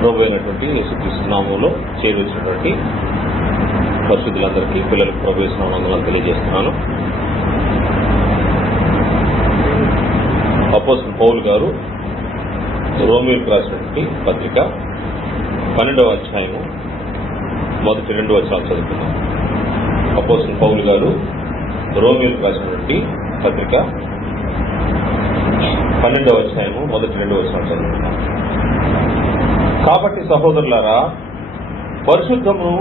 ప్రభు అయినటువంటి యేసుక్రీస్తు నామములో చేరువచ్చినటువంటి పరిశుద్ధులందరికీ పిల్లలకు ప్రభు యేసు నామములో తెలియజేస్తున్నాను. అపోస్తలుడైన పౌలు గారు రోమీయులకు రాసినటువంటి పత్రిక 12వ అధ్యాయము మొదటి 2 వచనాలు చదువుతున్నాం. అపోస్తలుడైన పౌలు గారు రోమీయులకు రాసినటువంటి పత్రిక 12వ అధ్యాయము మొదటి 2 వచనాలు చదువుతున్నాం. కాబట్టి సహోదరులారా, పరిశుద్ధమును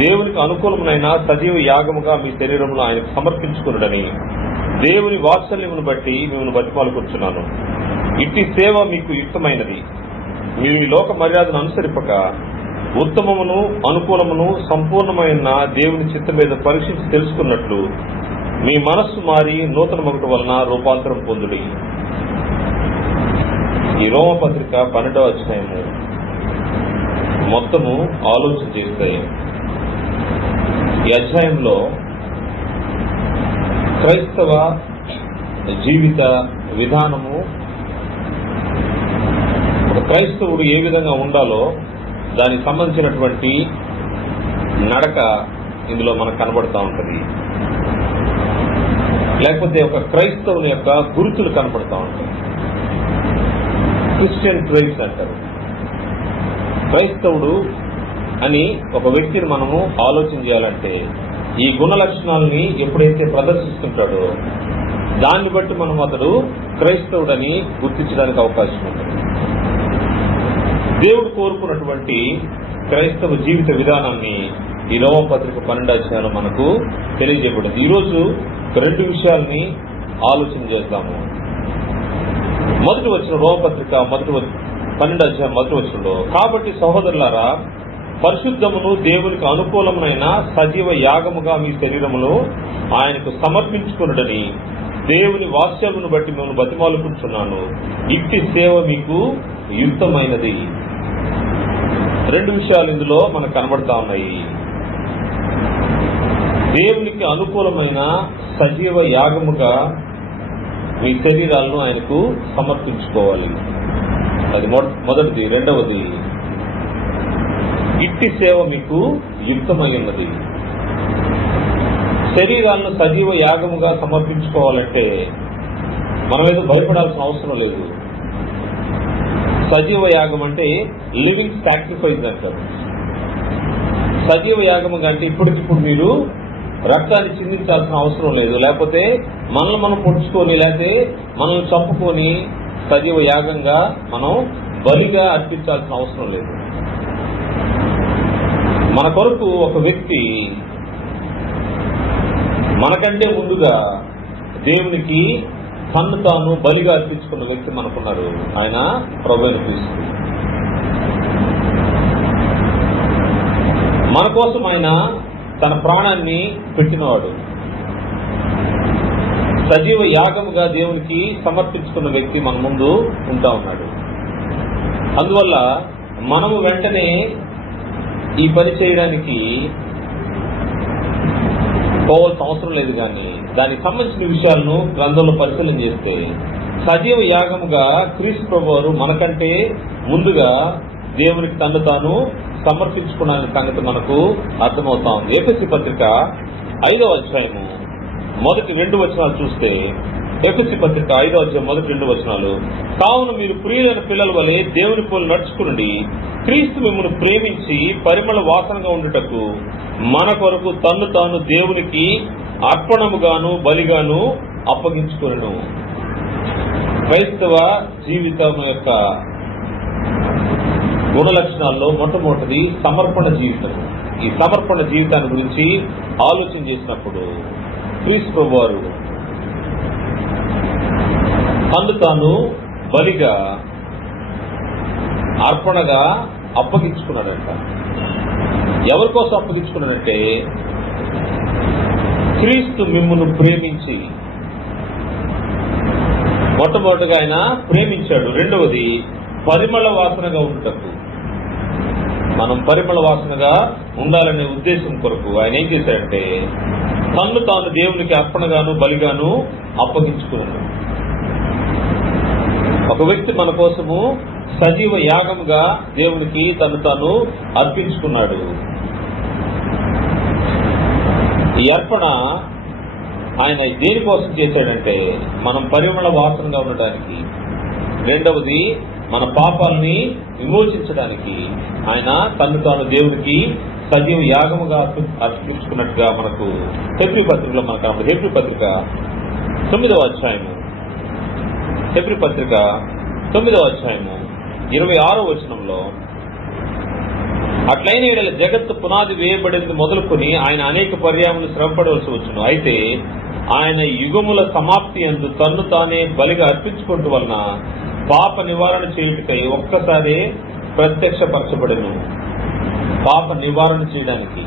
దేవునికి అనుకూలమునైన సజీవ యాగముగా మీ శరీరమును ఆయనకు సమర్పించుకునుడని దేవుని వాత్సల్యమును బట్టి మిమ్మల్ని బతిమాలుకొచ్చున్నాను. ఇట్టి సేవ మీకు యుక్తమైనది. మీరు ఈ లోక మర్యాదను అనుసరింపక ఉత్తమమును అనుకూలమును సంపూర్ణమైన దేవుని చిత్తమేద పరీక్షించి తెలుసుకున్నట్లు మీ మనస్సు మారి నూతన మొగట వలన రూపాంతరం పొందుడి. ఈ రోమపత్రిక 12వ అధ్యాయము మొత్తము ఆలోచన చేస్తే ఈ అధ్యాయంలో క్రైస్తవ జీవిత విధానము, ఒక క్రైస్తవుడు ఏ విధంగా ఉండాలో దానికి సంబంధించినటువంటి నడక ఇందులో మనకు కనబడుతూ ఉంటుంది. లేకపోతే ఒక క్రైస్తవుని యొక్క గుర్తులు కనబడుతూ ఉంటాయి. క్రిస్టియన్ ట్రైట్స్ అంటారు. క్రైస్తవుడు అని ఒక వ్యక్తిని మనము ఆలోచన చేయాలంటే ఈ గుణ లక్షణాలని ఎప్పుడైతే ప్రదర్శిస్తుంటాడో దాన్ని బట్టి మనం అతడు క్రైస్తవుడని గుర్తించడానికి అవకాశం ఉంటుంది. దేవుడు కోరుకున్నటువంటి క్రైస్తవ జీవిత విధానాన్ని ఈ రోమపత్రిక 12వ అధ్యాయంలో మనకు తెలియజేయబడింది. ఈరోజు 2 విషయాల్ని ఆలోచన చేద్దాము. మొదటి వచ్చిన రోమపత్రిక 12వ అధ్యాయం మొదటి వచనంలో, కాబట్టి సహోదరులారా, పరిశుద్ధమును దేవునికి అనుకూలమునైన సజీవ యాగముగా మీ శరీరమును ఆయనకు సమర్పించుకునుడని దేవుని వాత్సల్యమును బట్టి మేము బతిమాలుకుంటున్నాను. ఇట్టి సేవ మీకు యుక్తమైనది. 2 విషయాలు ఇందులో మనకు కనబడతా ఉన్నాయి. దేవునికి అనుకూలమైన సజీవ యాగముగా మీ శరీరాలను ఆయనకు సమర్పించుకోవాలి. అది మొదటిది. రెండవది, ఇట్టి సేవ మీకు యుక్తమైనది. శరీరాలను సజీవ యాగముగా సమర్పించుకోవాలంటే మనం ఏదో భయపడాల్సిన అవసరం లేదు. సజీవ యాగం అంటే లివింగ్ సాక్రిఫైస్ అంటారు. సజీవ యాగం అంటే ఇప్పటికిప్పుడు మీరు రక్తాన్ని చిందించాల్సిన అవసరం లేదు. లేకపోతే మనల్ని మనం పొడుచుకొని, లేకపోతే మనల్ని చంపుకొని సజీవ యాగంగా మనం బలిగా అర్పించాల్సిన అవసరం లేదు. మన కొరకు ఒక వ్యక్తి మనకంటే ముందుగా దేవునికి తన్ను తాను బలిగా అర్పించుకున్న వ్యక్తి మనకున్నారు. ఆయన ప్రభువైన క్రీస్తు. మన కోసం ఆయన తన ప్రాణాన్ని పెట్టినవాడు. సజీవ యాగముగా దేవునికి సమర్పించుకున్న వ్యక్తి మన ముందు ఉంటా ఉన్నాడు. అందువల్ల మనము వెంటనే ఈ పని చేయడానికి పోవాల్సిన అవసరం లేదు. కానీ దానికి సంబంధించిన విషయాలను గ్రంథంలో పరిశీలన చేస్తే సజీవ యాగముగా క్రీస్తు ప్రభువారు మనకంటే ముందుగా దేవునికి తను తాను సమర్పించుకున్న సంగతి మనకు అర్థమవుతా ఉంది. ఎఫెసీ పత్రిక 5వ అధ్యాయము మొదటి 2 వచనాలు చూస్తే, ఎఫెసీ పత్రిక 5వ అధ్యాయం మొదటి 2 వచనాలు, కావున మీరు ప్రియులైన పిల్లల వలె దేవుని పోలి నడుచుకునండి. క్రీస్తు మిమ్మల్ని ప్రేమించి పరిమళ వాసనగా ఉండుటకు మన కొరకు తన్ను తాను దేవునికి అర్పణముగాను బలిగాను అప్పగించుకొనెను. క్రైస్తవ జీవితం యొక్క గుణ లక్షణాల్లో మొట్టమొదటిది సమర్పణ జీవితం. ఈ సమర్పణ జీవితాన్ని గురించి ఆలోచన చేసినప్పుడు క్రీస్తు ప్రభువారు తను తాను బలిగా అర్పణగా అప్పగించుకున్నాడంట. ఎవరి కోసం అప్పగించుకున్నాడంటే క్రీస్తు మిమ్మును ప్రేమించి, మొట్టమొదటిగా ఆయన ప్రేమించాడు. రెండవది పరిమళ వాసనగా ఉంటకు, మనం పరిమళ వాసనగా ఉండాలనే ఉద్దేశం కొరకు ఆయన ఏం చేశాడంటే తన్ను తాను దేవునికి అర్పణగాను బలిగాను అప్పగించుకున్నాడు. ఒక ఒక వ్యక్తి మన కోసము సజీవ యాగముగా దేవునికి తను తాను అర్పించుకున్నాడు. ఈ అర్పణ ఆయన దేనికోసం చేశాడంటే మనం పరిమళ వాసనగా ఉండడానికి, రెండవది మన పాపాలని విమోచించడానికి ఆయన తను తాను దేవునికి సజీవ యాగముగా అర్పించుకున్నట్టుగా మనకు హెబ్రీ పత్రికలో మనకు హెబ్రీ పత్రిక 9వ అధ్యాయము, హెబ్రీ పత్రిక 9వ అధ్యాయము 26వ వచనంలో, అట్లైన ఏడల జగత్తు పునాది వేయబడింది మొదలుకొని ఆయన అనేక పర్యాయములు శ్రమపడవలసి వచ్చును. అయితే ఆయన యుగముల సమాప్తి యందు తన్ను తానే బలిగా అర్పించుకుంటూ వలన పాప నివారణ చేయుటకై ఒక్కసారి ప్రత్యక్షపరచబడెను. పాప నివారణ చేయడానికి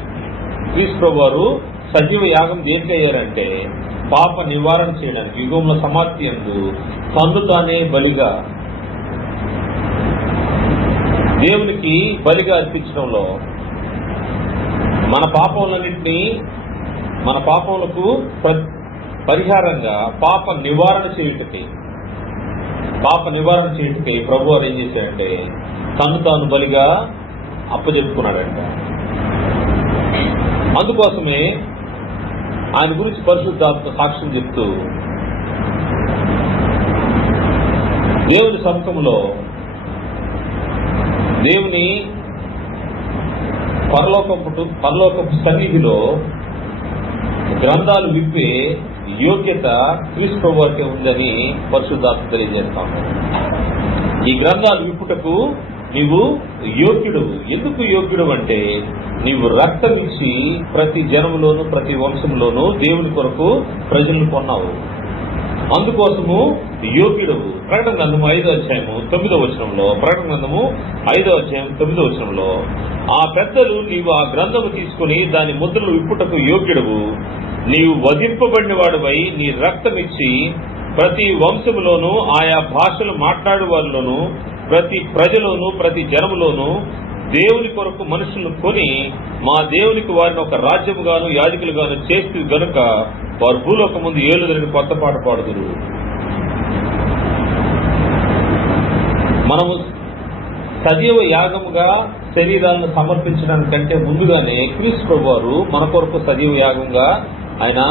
క్రీస్తు వారు సజీవ యాగం దేనికయ్యారంటే పాప నివారణ చేయడానికి, యుగముల సమాప్తి యందు తన్ను తానే బలిగా దేవునికి బలిగా అర్పించడంలో మన పాపములన్నింటినీ, మన పాపములకు పరిహారంగా పాప నివారణ చేయుటకై ప్రభు వారు ఏం చేశాడంటే తను తాను బలిగా అప్పచెప్పుకున్నాడంట. అందుకోసమే ఆయన గురించి పరిశుద్ధాత్మ సాక్ష్యం చెప్తూ దేవుని సముఖంలో, దేవుని పరలోకపు సన్నిధిలో గ్రంథాలు విప్పే యోగ్యత క్రీస్తు వారికి ఉందని పరిశుద్ధాత్మ తెలియజేస్తాము. ఈ గ్రంథాలు విప్పుటకు నీవు యోగ్యుడు. ఎందుకు యోగ్యుడు అంటే నీవు రక్తం ఇచ్చి ప్రతి జనములోను ప్రతి వంశంలోనూ దేవుని కొరకు ప్రజలను కొన్నావు. అందుకోసము యోగ్యుడు. ప్రకటన గ్రంథము 5వ అధ్యాయము 9వ వచనంలో, ప్రకటన గ్రంథము 5వ అధ్యాయం 9వ వచనంలో, ఆ పెద్దలు నీవు ఆ గ్రంథము తీసుకుని దాని ముద్రలు విప్పుటకు యోగ్యుడవు, నీవు వధింపబడిన వాడివై నీ రక్తం ఇచ్చి ప్రతి వంశములోను ఆయా భాషలు మాట్లాడే వారిలోను ప్రతి ప్రజలోను ప్రతి జనములోను దేవుని కొరకు మనుషులను కొని మా దేవునికి వారిని ఒక రాజ్యముగాను యాజకులుగాను చేస్తూ గనుక వారు భూలోక ముందు ఏలుదరిని కొత్త పాట పాడుదురు. మనము సజీవ యాగముగా శరీరాలను సమర్పించడానికంటే ముందుగానే క్రీస్తు ప్రభు వారు మన కొరకు సజీవ యాగంగా ఆయన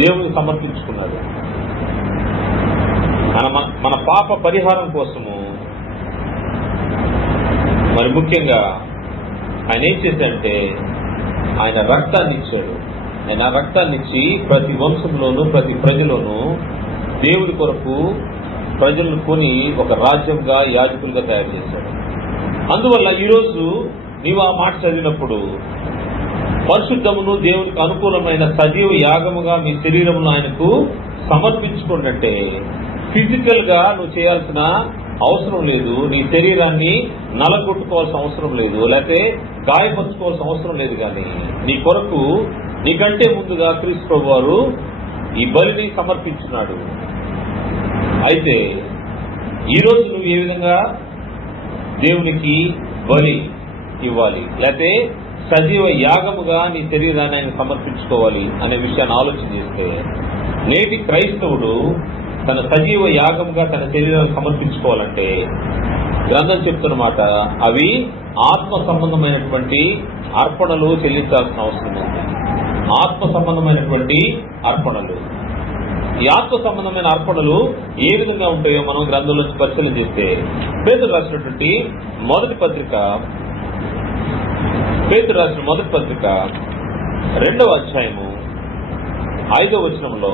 దేవుని సమర్పించుకున్నాడు. మన పాప పరిహారం కోసము మరి ముఖ్యంగా ఆయన ఏం చేశాడంటే ఆయన రక్తాన్ని ఇచ్చాడు. ఆయన రక్తాన్ని ఇచ్చి ప్రతి వంశంలోనూ ప్రతి ప్రజలోనూ దేవుని కొరకు ప్రజలను కొని ఒక రాజ్యంగా యాజకులుగా తయారు చేశాడు. అందువల్ల ఈరోజు నీవు ఆ మాట చదివినప్పుడు పరిశుద్ధమును దేవునికి అనుకూలమైన సజీవ యాగముగా మీ శరీరమును ఆయనకు సమర్పించుకుంటే ఫిజికల్ గా నువ్వు చేయాల్సిన అవసరం లేదు. నీ శరీరాన్ని నలగొట్టుకోవాల్సిన అవసరం లేదు, లేకపోతే గాయపరచుకోవాల్సిన అవసరం లేదు. కానీ నీ కొరకు నీకంటే ముందుగా క్రీస్తు ప్రభు వారు ఈ బలిని సమర్పించున్నాడు. అయితే ఈరోజు నువ్వు ఏ విధంగా దేవునికి బలి ఇవ్వాలి, లేకపోతే సజీవ యాగముగా నీ శరీరాన్ని ఆయన సమర్పించుకోవాలి అనే విషయాన్ని ఆలోచన చేస్తే నేటి క్రైస్తవుడు తన సజీవ యాగంగా తన శరీరాన్ని సమర్పించుకోవాలంటే గ్రంథం చెప్తున్నమాట అవి ఆత్మ సంబంధమైనటువంటి అర్పణలు చెల్లించాల్సిన అవసరం ఉంది. ఆత్మ సంబంధమైనటువంటి అర్పణలు. ఈ ఆత్మ సంబంధమైన అర్పణలు ఏ విధంగా ఉంటాయో మనం గ్రంథంలో పరిశీలన చేస్తే పేతురు రాసిన మొదటి పత్రిక 2వ అధ్యాయము 5వ వచనంలో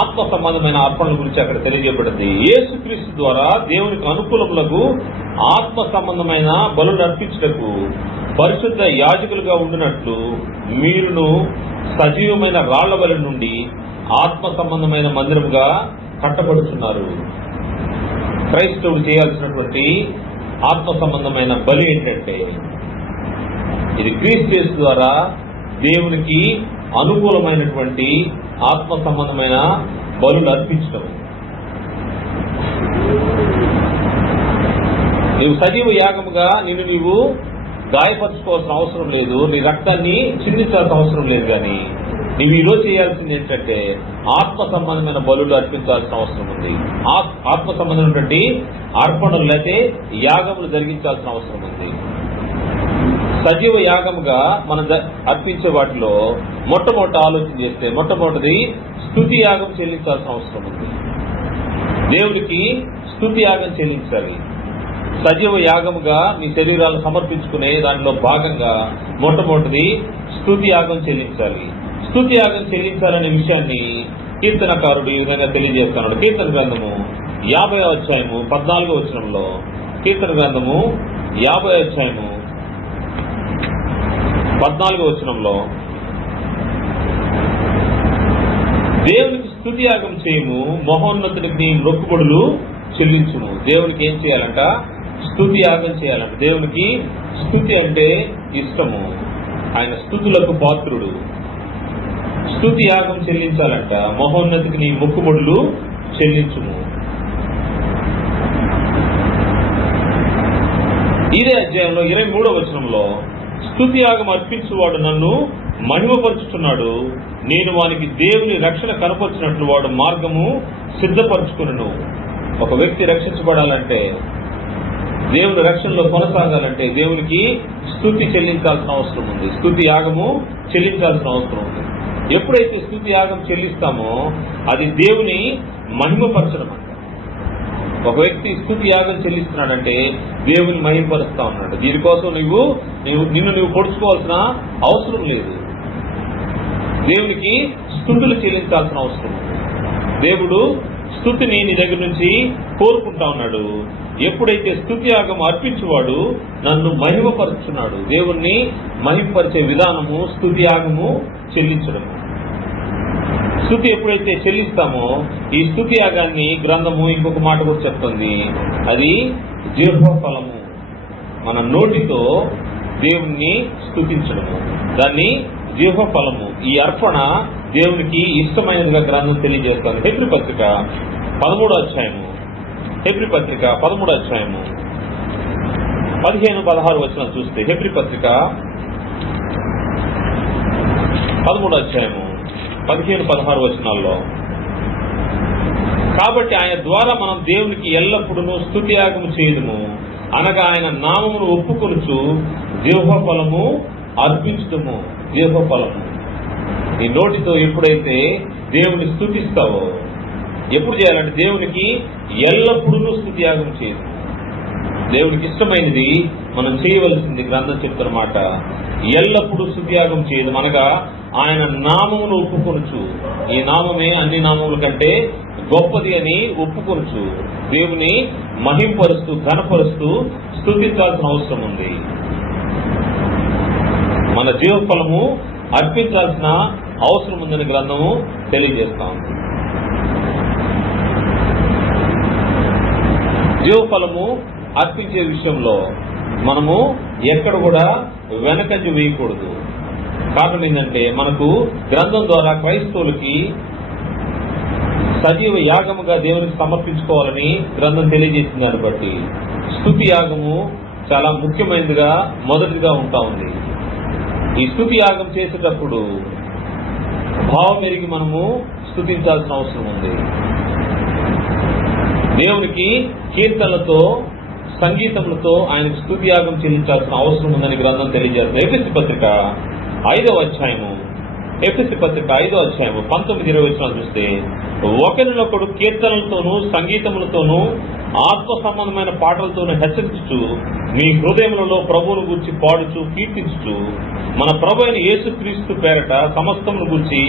ఆత్మ సంబంధమైన అర్పణల గురించి అక్కడ తెలియజేయబడింది. యేసుక్రీస్తు ద్వారా దేవునికి అనుకూలములకు ఆత్మ సంబంధమైన బలులు అర్పించుటకు పరిశుద్ధ యాజకులుగా ఉండినట్లు మీరును సజీవమైన రాళ్ల బలి నుండి ఆత్మ సంబంధమైన మందిరముగా కట్టబడుతున్నారు. క్రైస్తవుడు చేయాల్సినటువంటి ఆత్మ సంబంధమైన బలి ఏంటంటే ఇది క్రీస్తు యేసు ద్వారా దేవునికి అనుకూలమైనటువంటి ఆత్మ సంబంధమైన బలులు అర్పించడం. నీవు సజీవ యాగముగా నీవు గాయపరచుకోవాల్సిన అవసరం లేదు, నీ రక్తాన్ని చిందించాల్సిన అవసరం లేదు. కానీ నువ్వు ఈరోజు చేయాల్సింది ఏంటంటే ఆత్మ సంబంధమైన బలులు అర్పించాల్సిన అవసరం ఉంది. ఆత్మ సంబంధమైనటువంటి అర్పణలు లేకపోతే యాగములు జరిగించాల్సిన అవసరం ఉంది. సజీవ యాగముగా మనం అర్పించే వాటిలో మొట్టమొదటి ఆలోచన చేస్తే మొట్టమొదటిది స్తుతి యాగం చెల్లించాల్సిన అవసరం ఉంది. దేవుడికి స్తుతి యాగం చెల్లించాలి. సజీవ యాగముగా నీ శరీరాలను సమర్పించుకునే దానిలో భాగంగా మొట్టమొదటిది స్తుతి యాగం చెల్లించాలి. స్తుతి యాగం చెల్లించాలనే విషయాన్ని కీర్తనకారుడు ఈ విధంగా తెలియజేస్తున్నాడు. కీర్తన గ్రంథము 50వ అధ్యాయము 14వ వచనంలో, కీర్తన గ్రంథము 50వ అధ్యాయము 14వ వచనంలో, దేవునికి స్తుతి యాగం చేయము, మహోన్నతుడికి నీ మొక్కుబడులు చెల్లించుము. దేవునికి ఏం చేయాలంట? స్తుతి యాగం చేయాలంట. దేవునికి స్తుతి అంటే ఇష్టము, ఆయన స్తుతులకు పాత్రుడు. స్తుతి యాగం చెల్లించాలంట. మహోన్నతికి నీ మొక్కుబడులు చెల్లించుము. ఇదే అధ్యాయంలో 23వ వచనంలో, స్తుతి యాగం అర్పించువాడు నన్ను మహిమపరుచుతున్నాడు, నేను వానికి దేవుని రక్షణ కనపరిచినట్లు వాడు మార్గము సిద్ధపరచుకును. ఒక వ్యక్తి రక్షించబడాలంటే, దేవుని రక్షణలో కొనసాగాలంటే దేవునికి స్తుతి చెల్లించాల్సిన అవసరం ఉంది. స్తుతి యాగము చెల్లించాల్సిన అవసరం ఉంది. ఎప్పుడైతే స్తుతి యాగం చెల్లిస్తామో అది దేవుని మహిమపరచడం అంట. ఒక వ్యక్తి స్తుతి యాగం చెల్లిస్తున్నాడంటే దేవుని మహిమపరుస్తా ఉన్నాడు. దీనికోసం నిన్ను పొడుచుకోవాల్సిన అవసరం లేదు. దేవునికి స్తుతులు చెల్లించాల్సిన అవసరం ఉంది. దేవుడు స్తుతిని నీ దగ్గర నుంచి కోరుకుంటా ఉన్నాడు. ఎప్పుడైతే స్తుతి యాగం అర్పించువాడు నన్ను మహిమపరుచున్నాడు. దేవుణ్ణి మహిమపరిచే విధానము స్తుతి యాగము చెల్లించడము. స్తుతి ఎప్పుడైతే చెల్లిస్తామో ఈ స్తుతి యాగాన్ని గ్రంథము ఇంకొక మాట కూడా చెప్తుంది, అది జిహ్వ ఫలము. మన నోటితో దేవుణ్ణి స్తుతించడము, దాన్ని జిహ్వ ఫలము. ఈ అర్పణ దేవునికి ఇష్టమైనదిగా గ్రంథం తెలియజేస్తుంది. హెబ్రీ పత్రిక 13వ అధ్యాయము, హెబ్రీ పత్రిక 13వ అధ్యాయము 15-16 వచనం చూస్తే, హెబ్రీ పత్రిక 13వ అధ్యాయము 15-16 వచనాల్లో, కాబట్టి ఆయన ద్వారా మనం దేవునికి ఎల్లప్పుడూ స్తుతి యాగము చేయదుము, అనగా ఆయన నామమును ఒప్పుకొనుచు జిహ్వ ఫలము అర్పించుదము. జిహ్వ ఫలము నీ నోటితో ఎప్పుడైతే దేవుని స్తుతిస్తావో, ఎప్పుడు చేయాలంటే దేవునికి ఎల్లప్పుడూ స్తుతి యాగం చేయదు. దేవునికి ఇష్టమైనది మనం చేయవలసింది గ్రంథం చెప్తున్నమాట, ఎల్లప్పుడూ స్తుతి యాగం చేయదు, అనగా ఆయన నామమును ఒప్పుకొనుచు. ఈ నామమే అన్ని నామముల కంటే గొప్పది అని ఒప్పుకొనుచు దేవుని మహింపరుస్తూ ఘనపరుస్తూ స్తుతించాల్సిన అవసరం ఉంది. మన జీవఫలము అర్పించాల్సిన అవసరం ఉందని గ్రంథము తెలియజేస్తాం. జీవఫలము అర్పించే విషయంలో మనము ఎక్కడ కూడా వెనకంజ వేయకూడదు. కారణం ఏంటంటే మనకు గ్రంథం ద్వారా క్రైస్తవులకి సజీవ యాగముగా దేవునికి సమర్పించుకోవాలని గ్రంథం తెలియజేసింది. దాన్ని బట్టి స్తుతి యాగము చాలా ముఖ్యమైనదిగా మొదటిగా ఉంటా ఉంది. ఈ స్తుతి యాగం చేసేటప్పుడు భావం ఎరిగి మనము స్తుతించాల్సిన అవసరం ఉంది. దేవునికి కీర్తనలతో సంగీతములతో ఆయనకు స్తుతి యాగం చెల్లించాల్సిన అవసరం ఉందని గ్రంథం తెలియజేస్తుంది. ఎఫెసీ పత్రిక 5వ అధ్యాయము 19-20 వచనాలు చూస్తే, ఒకరినొకడు కీర్తనలతోనూ సంగీతములతోనూ ఆత్మ సంబంధమైన పాటలతోనూ హెచ్చరించుచు మీ హృదయములలో ప్రభువును గూర్చి పాడుచు కీర్తించుచు మన ప్రభు అయిన యేసుక్రీస్తు పేరట సమస్తమును గూర్చి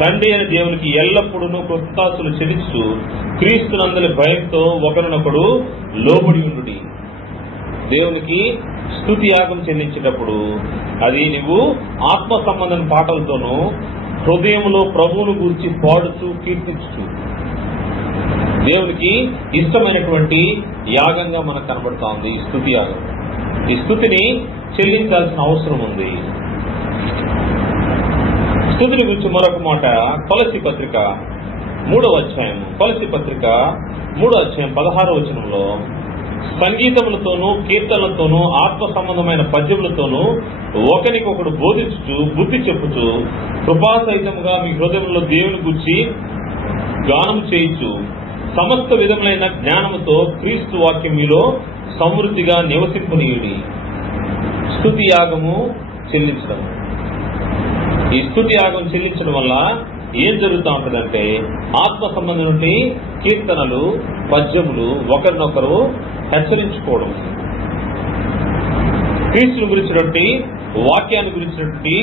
తండ్రి అయిన దేవునికి ఎల్లప్పుడూ కృతజ్ఞతలు చెల్లించు క్రీస్తునందలి భయంతో ఒకరినొకడు లోబడి ఉండుడి. దేవునికి స్తుతి యాగం చెల్లించేటప్పుడు అది నువ్వు ఆత్మ సంబంధమైన పాటలతోనూ హృదయంలో ప్రభువును గూర్చి పాడుచు కీర్తించు దేవునికి ఇష్టమైనటువంటి యాగంగా మనకు కనబడతా ఉంది ఈ స్తుతి యాగం. ఈ స్తుతిని చెల్లించాల్సిన అవసరం ఉంది. స్తుతిని గురించి మరొక మాట కొలస్సీ పత్రిక 3వ అధ్యాయం 3వ అధ్యాయం 16వ వచనంలో, సంగీతములతోనూ కీర్తనలతోనూ ఆత్మ సంబంధమైన పద్యములతోనూ ఒకరికొకడు బోధించుచు బుద్ధి చెప్పుచు కృపాసహితముగా మీ హృదయంలో దేవుని గురించి గానం చేయించు సమస్త విధములైన జ్ఞానముతో క్రీస్తు వాక్యం మీలో సమృద్ధిగా నివసింపనీయుడి. స్తుతి యాగము చెల్లించడం. ఈ స్తుతి యాగం చెల్లించడం వల్ల ఏం జరుగుతూ ఉంటుందంటే ఆత్మ సంబంధం కీర్తనలు పద్యములు ఒకరినొకరు హెచ్చరించుకోవడం, క్రీస్తుని గురించినటువంటి వాక్యాన్ని గురించినటువంటి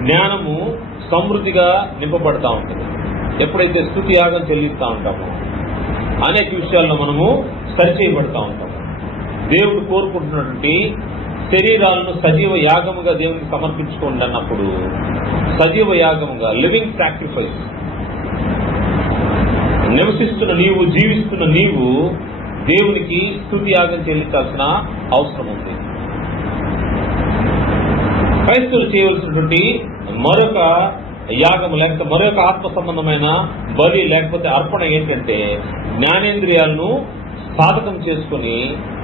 జ్ఞానము సమృద్ధిగా నింపబడతా ఉంటుంది. ఎప్పుడైతే స్తుతి యాగం చెల్లిస్తూ ఉంటామో అనేక విషయాల్లో మనము సరిచేయబడతా ఉంటాము. దేవుడు కోరుకుంటున్నటువంటి శరీరాలను సజీవ యాగముగా దేవునికి సమర్పించుకోండి అన్నప్పుడు సజీవ యాగముగా లివింగ్ సాక్రిఫైస్ నివసిస్తున్న నీవు, జీవిస్తున్న నీవు దేవునికి స్తుతి యాగం చెల్లించాల్సిన అవసరం ఉంది. క్రైస్తవులు చేయవలసినటువంటి మరొక యాగము లేకపోతే మరొక ఆత్మ సంబంధమైన బలి లేకపోతే అర్పణ ఏంటంటే జ్ఞానేంద్రియాలను సాధకం చేసుకుని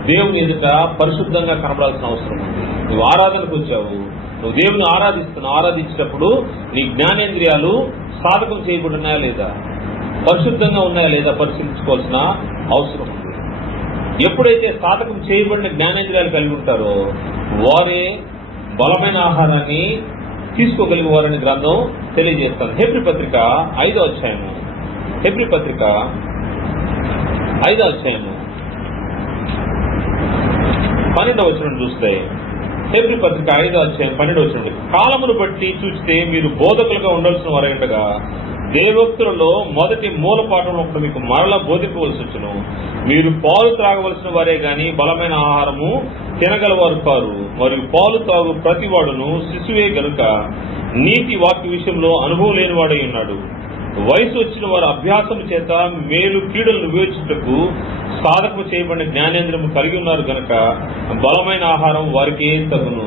దేవుని ఎదుట పరిశుద్ధంగా కనబడాల్సిన అవసరం ఉంది. నువ్వు ఆరాధనకు వచ్చావు, నువ్వు దేవుని ఆరాధించేటప్పుడు నీ జ్ఞానేంద్రియాలు సాధకం చేయబడున్నాయా లేదా, పరిశుద్ధంగా ఉన్నాయా లేదా పరిశీలించుకోవాల్సిన అవసరం ఉంది. ఎప్పుడైతే సాధకం చేయబడిన జ్ఞానేంద్రియాలు కలిగి ఉంటారో వారే బలమైన ఆహారాన్ని తీసుకోగలిగే వారని గ్రంథం తెలియజేస్తాను. హెబ్రీ పత్రిక 5వ అధ్యాయము, హెబ్రీ పత్రిక 5వ అధ్యాయము 12వ వచనం చూస్తే, హెబ్రీ పత్రిక 5వ అధ్యాయం 12వ వచనం, కాలమును బట్టి చూస్తే మీరు బోధకులుగా ఉండాల్సిన వారైనగా దేవోక్తులలో మొదటి మూల పాఠం ఒకటి మీకు మరలా బోధింపవలసి వచ్చును. మీరు పాలు త్రాగవలసిన వారే గాని బలమైన ఆహారము తినగలవారు కారు. మరియు పాలు తాగు ప్రతివాడును శిశువే గనుక నీతి వాక్య విషయంలో అనుభవం లేనివాడై ఉన్నాడు. వయసు వచ్చిన వారు అభ్యాసం చేత మేలు కీడులను వివేచించుటకు సాధకము చేయబడిన జ్ఞానేంద్రము కలిగి ఉన్నారు గనక బలమైన ఆహారం వారికి తగును.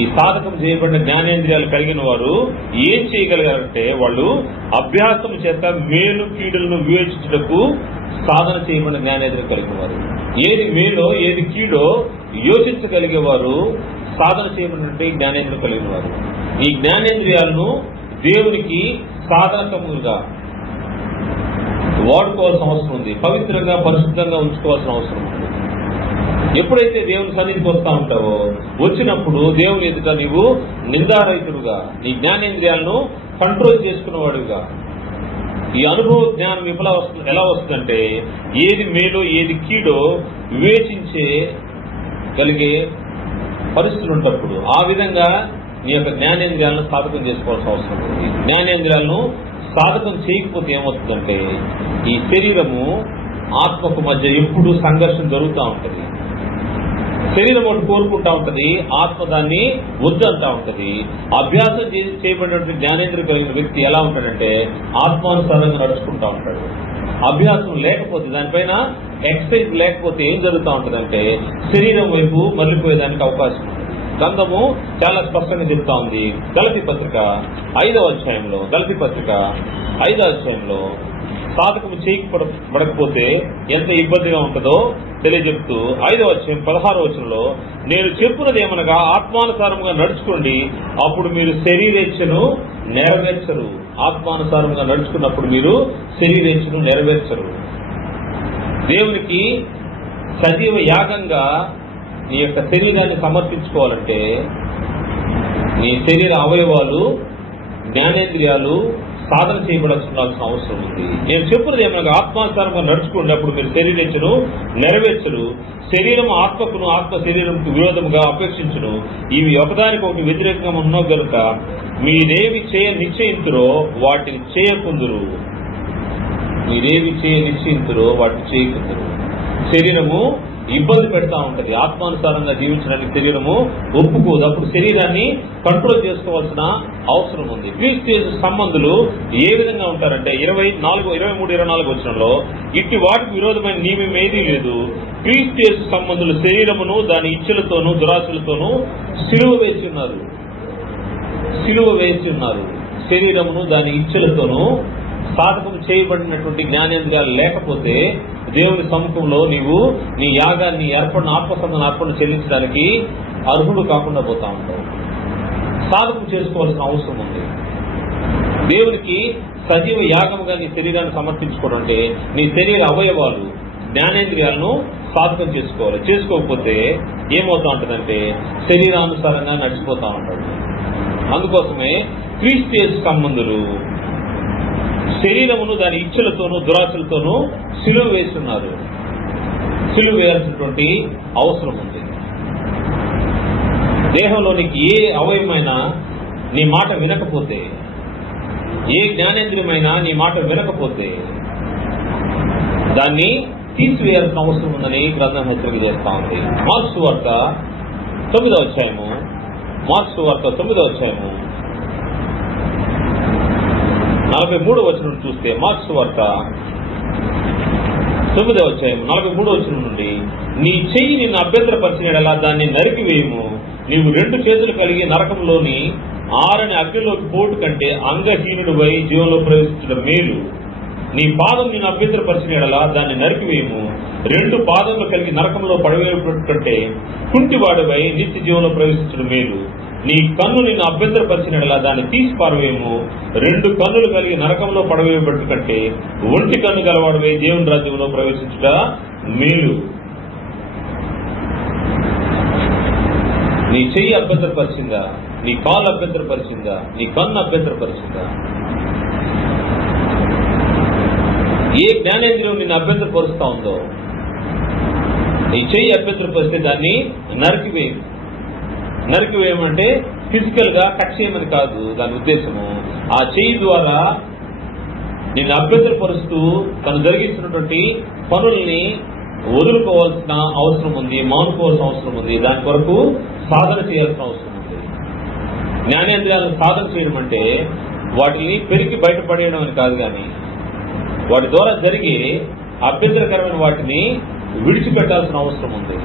ఈ సాధకం చేయబడిన జ్ఞానేంద్రియాలు కలిగిన వారు ఏం చేయగలిగారంటే వాళ్ళు అభ్యాసం చేత మేలు కీడులను వివేచించుటకు సాధన చేయబడిన జ్ఞానేంద్రియం కలిగిన వారు. ఏది మేలో ఏది కీడో యోచించగలిగేవారు సాధన చేయబడినటువంటి జ్ఞానేంద్రియం కలిగిన వారు. ఈ జ్ఞానేంద్రియాలను దేవునికి సాధకముగా వాడుకోవాల్సిన అవసరం ఉంది, పవిత్రంగా పరిశుద్ధంగా ఉంచుకోవాల్సిన అవసరం ఉంది. ఎప్పుడైతే దేవుని సన్నిధికి వస్తా ఉంటావో వచ్చినప్పుడు దేవుని ఎదుట నీవు నిందారహితుడుగా నీ జ్ఞానేంద్రియాలను కంట్రోల్ చేసుకున్నవాడుగా, ఈ అనుభవ జ్ఞానం ఎలా వస్తుందంటే ఏది మేలో ఏది కీడో వివేచించే కలిగే పరిస్థితులు ఉన్నప్పుడు ఆ విధంగా నీ యొక్క జ్ఞానేంద్రియాలను సాధకం చేసుకోవాల్సిన అవసరం ఉంది. జ్ఞానేంద్రియాలను సాధకం చేయకపోతే ఏమవుతుందంటే ఈ శరీరము ఆత్మకు మధ్య ఎప్పుడు సంఘర్షణ జరుగుతూ ఉంటుంది. శరీరం ఒకటి కోరుకుంటా ఉంటది, ఆత్మ దాన్ని వద్దంటా ఉంటది. అభ్యాసం చేయబడినటువంటి జ్ఞానేంద్రియం కలిగిన వ్యక్తి ఎలా ఉంటాడంటే ఆత్మానుసారంగా నడుచుకుంటా ఉంటాడు. అభ్యాసం లేకపోతే దానిపైన ఎక్సర్సైజ్ లేకపోతే ఏం జరుగుతూ ఉంటుందంటే శరీరం వైపు మళ్ళీపోయేదానికి అవకాశం ఉంది. గ్రంథము చాలా స్పష్టంగా చెప్తా ఉంది. గలతీ పత్రిక 5వ అధ్యాయంలో సాధకము చేయబడకపోతే ఎంత ఇబ్బందిగా ఉంటుందో తెలియజెప్తూ 5వ అధ్యాయం 16వ వచనంలో, నేను చెప్పున్నది ఏమనగా ఆత్మానుసారంగా నడుచుకోండి, అప్పుడు మీరు శరీరేచ్ఛను నెరవేర్చరు. ఆత్మానుసారంగా నడుచుకున్నప్పుడు మీరు శరీరేచ్ఛను నెరవేర్చరు. దేవునికి సజీవ యాగంగా నీ యొక్క శరీరాన్ని సమర్పించుకోవాలంటే నీ శరీర అవయవాలు జ్ఞానేంద్రియాలు సాధన చేయబడాల్సిన అవసరం ఉంది. నేను చెప్పున్నది ఏమనగా ఆత్మానుసారంగా నడుచుకోండి, అప్పుడు మీరు శరీరేచ్ఛను నెరవేర్చరు. శరీరం ఆత్మకును ఆత్మ శరీరంకు విరోధముగా అపేక్షించును, ఇవి ఒకదానికొకటి వ్యతిరేకంగా ఉన్నో గనుక మీరేవి చేయ నిశ్చయింతురో వాటిని చేయకుందురు. మీరేవి చేయ నిశ్చయింతురో వాటిని చేయకుందురు. శరీరము ఇబ్బంది పెడతా ఉంటది. ఆత్మానుసారంగా జీవించడానికి శరీరము ఒప్పుకోదు. అప్పుడు శరీరాన్ని కంట్రోల్ చేసుకోవాల్సిన అవసరం ఉంది. క్రీస్తు యేసు సంబంధులు ఏ విధంగా ఉంటారంటే 23-24 వచనంలో, ఇట్టి వాటికి విరోధమైన నియమం ఏదీ లేదు. క్రీస్తు యేసు సంబంధులు శరీరమును దాని ఇచ్చలతోనూ దురాశలతోనూ సిలువ వేసి ఉన్నారు. శరీరమును దాని ఇచ్చలతోనూ సాధకం చేయబడినటువంటి జ్ఞానేంద్రియాలు లేకపోతే దేవుని సముఖంలో నీవు నీ యాగాన్ని ఆత్మసందన చెల్లించడానికి అర్హుడు కాకుండా పోతా ఉంటావు. సాధకం చేసుకోవాల్సిన అవసరం ఉంది. దేవునికి సజీవ యాగంగా నీ శరీరాన్ని సమర్పించుకోవడం అంటే నీ శరీర అవయవాలు, జ్ఞానేంద్రియాలను సాధకం చేసుకోవాలి. చేసుకోకపోతే ఏమవుతా ఉంటుందంటే శరీరానుసారంగా నడిచిపోతా ఉంటాడు. అందుకోసమే క్రీస్తు యేసు సంబంధులు శరీరమును దాని ఇచ్ఛలతోనూ దురాశలతోనూ సిలువ వేస్తున్నారు. సిలువ వేయాల్సినటువంటి అవసరం ఉంది. దేహంలోనికి ఏ అవయవమైనా నీ మాట వినకపోతే, ఏ జ్ఞానేంద్రియమైనా నీ మాట వినకపోతే దాన్ని తీసివేయాల్సిన అవసరం ఉందని గ్రంథం హెచ్చరిక చేస్తా ఉంది. మార్క్స్ సువార్త 9వ అధ్యాయము 43వ వచనం చూస్తే, మార్క్స్ సువార్త 9వ అధ్యాయం 43వ వచనం నుండి, నీ చెయ్యి నిన్ను అభ్యంతరపరిచినలా దాన్ని నరికివేయము. నీవు 2 చేతులు కలిగి నరకంలోని ఆరని అగ్నిలోకి పోటు కంటే అంగహీనుడు వై జీవంలో ప్రవేశించడం మేలు. నీ పాదం నిన్ను అభ్యంతరపరిచినలా దాన్ని నరికివేయము. 2 పాదములు కలిగి నరకంలో పడవేయడం కంటే కుంటివాడివై నిత్య జీవంలో ప్రవేశించడం మేలు. నీ కన్ను నిన్ను అభ్యంతరపరిచినలా దాన్ని తీసి పారవేయము. 2 కన్నులు కలిగి నరకంలో పడవేయబట్టు కంటే ఒంటి కన్ను గలవాడివై దేవుని రాజ్యంలో ప్రవేశించుట మేలు. నీ చెయ్యి అభ్యంతరపరిచిందా? నీ కాలు అభ్యంతరపరిచిందా? నీ కన్ను అభ్యంతరపరిచిందా? ఏ జ్ఞానేంద్రియం నిన్ను అభ్యంతరపరుస్తా ఉందో, నీ చెయ్యి అభ్యంతరపరిస్తే దాన్ని నరికివేయమంటే ఫిజికల్ గా కట్ చేయమని కాదు దాని ఉద్దేశము. ఆ చెయ్యి ద్వారా నిన్ను అభ్యంతరపరుస్తూ తను జరిగిస్తున్నటువంటి పనుల్ని వదులుకోవాల్సిన అవసరం ఉంది, మానుకోవాల్సిన అవసరం ఉంది. దాని కొరకు సాధన చేయాల్సిన అవసరం ఉంది. జ్ఞానేంద్రియాలను సాధన చేయడం అంటే వాటిని పెరిగి బయటపడేయడం అని కాదు, కానీ వాటి ద్వారా జరిగే అభ్యంతరకరమైన వాటిని విడిచిపెట్టాల్సిన అవసరం ఉంది.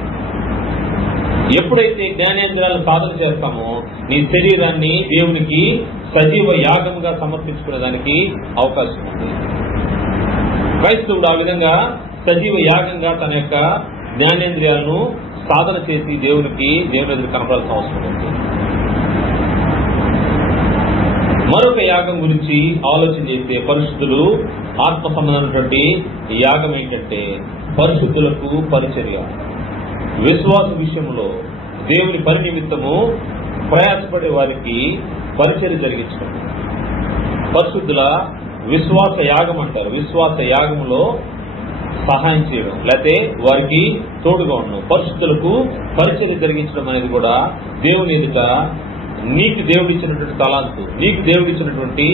ఎప్పుడైతే జ్ఞానేంద్రియాలను సాధన చేస్తామో నీ శరీరాన్ని దేవునికి సజీవ యాగంగా సమర్పించుకునే దానికి అవకాశం ఉంది. క్రైస్తవుడు ఆ విధంగా సజీవ యాగంగా తన యొక్క జ్ఞానేంద్రియాలను సాధన చేసి దేవుని ఎదురు కనపడాల్సిన అవసరం ఉంది. మరొక యాగం గురించి ఆలోచన చేస్తే పరిశుద్ధులు ఆత్మ సంబంధమైనటువంటి యాగం ఏంటంటే పరిశుద్ధులకు పరిచర్య. విశ్వాస విషయంలో దేవుని పని నిమిత్తము ప్రయాసపడే వారికి పరిచర్య జరిగించడం పరిశుద్ధుల విశ్వాస యాగం అంటారు. విశ్వాస యాగంలో సహాయం చేయడం, లేకపోతే వారికి తోడుగా ఉండడం. పరిశుద్ధులకు పరిచర్య జరిగించడం అనేది కూడా దేవుని ఎదుట నీకు దేవుడిచ్చినటువంటి తలాంతు, నీకు దేవుడిచ్చినటువంటి